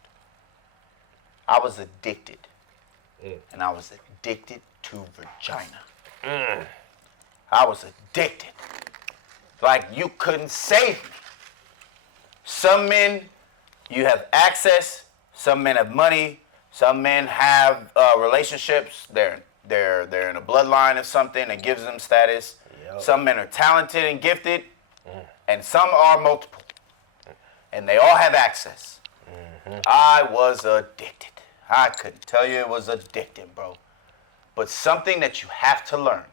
I was addicted. And I was addicted to vagina. I was addicted. Like you couldn't save me. Some men, you have access. Some men have money. Some men have relationships. They're they're in a bloodline of something that gives them status. Yep. Some men are talented and gifted, and some are multiple. And they all have access. I was addicted. I couldn't tell you it was addicting, bro. But something that you have to learn.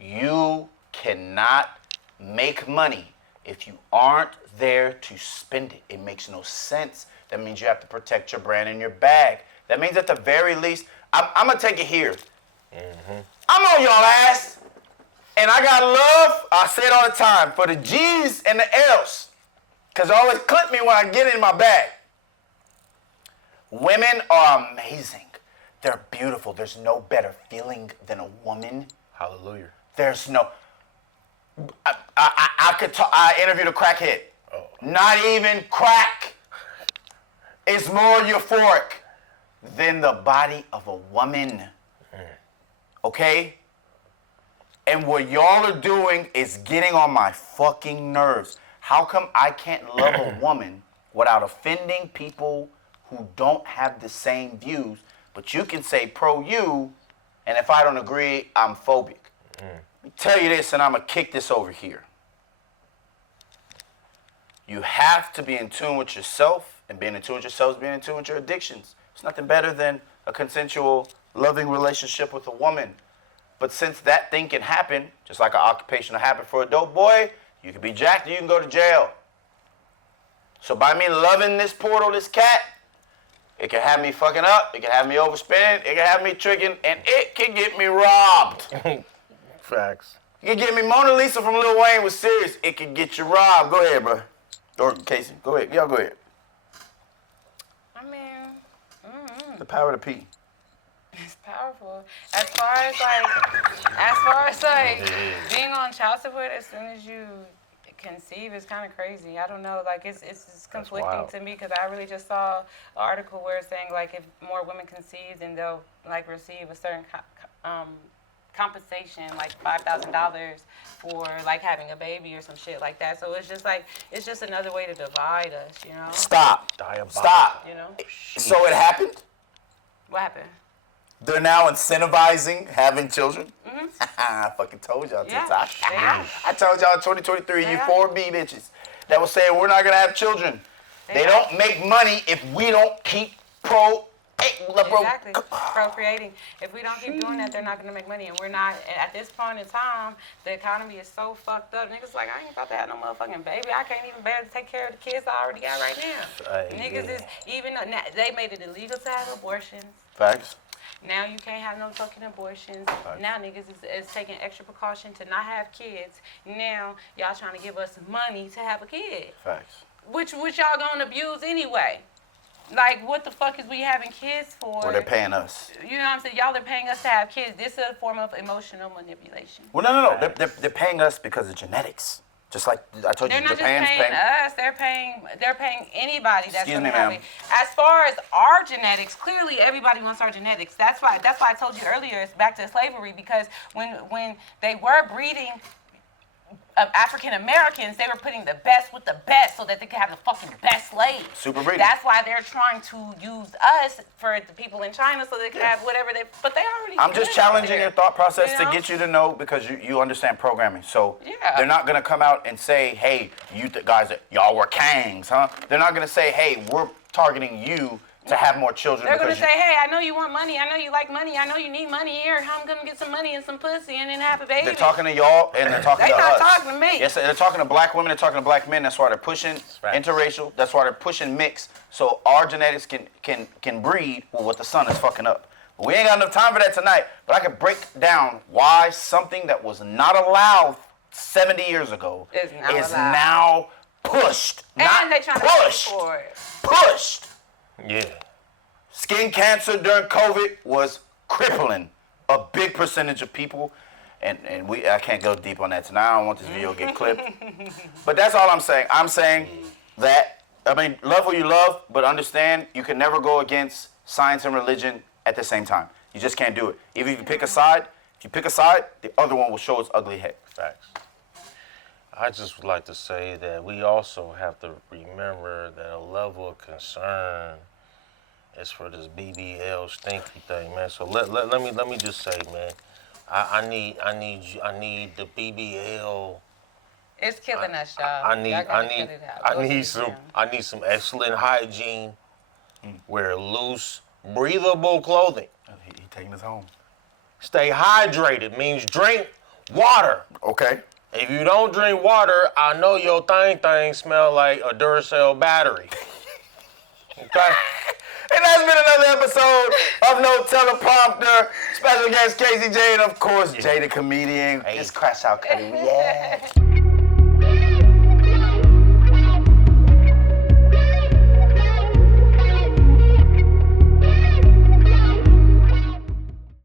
You cannot make money if you aren't there to spend it. It makes no sense. That means you have to protect your brand and your bag. That means at the very least, I'm going to take it here. I'm on y'all ass. And I got love, I say it all the time, for the G's and the L's. Because it always clip me when I get in my bag. Women are amazing. They're beautiful. There's no better feeling than a woman. Hallelujah. There's no... I interviewed a crackhead. Oh. Not even crack is more euphoric than the body of a woman. Okay? And what y'all are doing is getting on my fucking nerves. How come I can't love a woman without offending people who don't have the same views, but you can say pro you, and if I don't agree, I'm phobic. Let me tell you this, and I'm going to kick this over here. You have to be in tune with yourself, and being in tune with yourself is being in tune with your addictions. It's nothing better than a consensual, loving relationship with a woman. But since that thing can happen, just like an occupational habit for a dope boy, you can be jacked or you can go to jail. So by me loving this portal, this cat, it can have me fucking up, it can have me overspending, it can have me tricking, and it can get me robbed. Facts. You can get me Mona Lisa from Lil Wayne was serious. It can get you robbed. Go ahead, bro. Or Casey, go ahead. Y'all go ahead. I mean, The power of the P. it's powerful. As far as being on child support as soon as you conceive is kind of crazy. I don't know, like it's conflicting to me because I really just saw an article where it's saying like if more women conceive, then they'll like receive a certain compensation, like $5,000 for like having a baby or some shit like that. So it's just like it's just another way to divide us, you know? Stop. Diabolical. Stop. You know? So it happened? What happened? They're now incentivizing having children? I fucking told y'all, Yeah, TikTok. they are. I told y'all in 2023, They you are. 4B bitches that was saying we're not going to have children. They are. don't make money if we don't keep Exactly. Procreating. If we don't keep doing that, they're not going to make money. And we're not, at this point in time, the economy is so fucked up. Niggas like, I ain't about to have no motherfucking baby. I can't even bear to take care of the kids I already got right now. Niggas is, even though now, they made it illegal to have abortions. Facts. Now you can't have no fucking abortions. Now niggas is taking extra precaution to not have kids. Now y'all trying to give us money to have a kid. Facts. Which y'all gonna abuse anyway. Like, what the fuck is we having kids for? Or they're paying us. You know what I'm saying? Y'all are paying us to have kids. This is a form of emotional manipulation. Well, no. They're paying us because of genetics. Just like I told They're you, not Japan's just paying us. They're paying anybody that's Excuse gonna me, have ma'am. it. As far as our genetics, clearly everybody wants our genetics. That's why I told you earlier it's back to slavery, because when they were breeding African Americans, they were putting the best with the best so that they could have the fucking best slaves. Super breeding. That's why they're trying to use us for the people in China so they can have whatever they. But they already. I'm just good challenging there. your thought process You to know? get you to know, because you understand programming. So Yeah. they're not going to come out and say, hey, you guys, y'all were kangs, huh? They're not going to say, hey, we're targeting you to have more children. They're gonna because say, hey, I know you want money. I know you like money. I know you need money here. I'm gonna get some money and some pussy and then have a baby. they're talking to y'all and they're talking They to not us. talking to me. Yes, they're talking to black women. They're talking to black men. That's why they're pushing right. interracial. That's why they're pushing mix. So our genetics can breed with what the sun is fucking up. But we ain't got enough time for that tonight. But I could break down why something that was not allowed 70 years ago Is is allowed. now pushed. And not they trying to pushed. pay for it. Pushed. Yeah. Skin cancer during COVID was crippling a big percentage of people. And I can't go deep on that tonight. I don't want this video to get clipped. But that's all I'm saying. I'm saying that, love what you love, but understand you can never go against science and religion at the same time. You just can't do it. If you pick a side, the other one will show its ugly head. Facts. I just would like to say that we also have to remember that a level of concern as for this BBL stinky thing, man. So let me just say, man, I need the BBL. It's killing us, y'all. I need some excellent hygiene. Wear loose, breathable clothing. He taking us home. Stay hydrated means drink water. Okay. If you don't drink water, I know your thing smell like a Duracell battery. Okay? And that's been another episode of No Teleprompter. Special guest Casey J, and of course Jay the comedian. Hey. It's Crash Out Cutting. Yeah.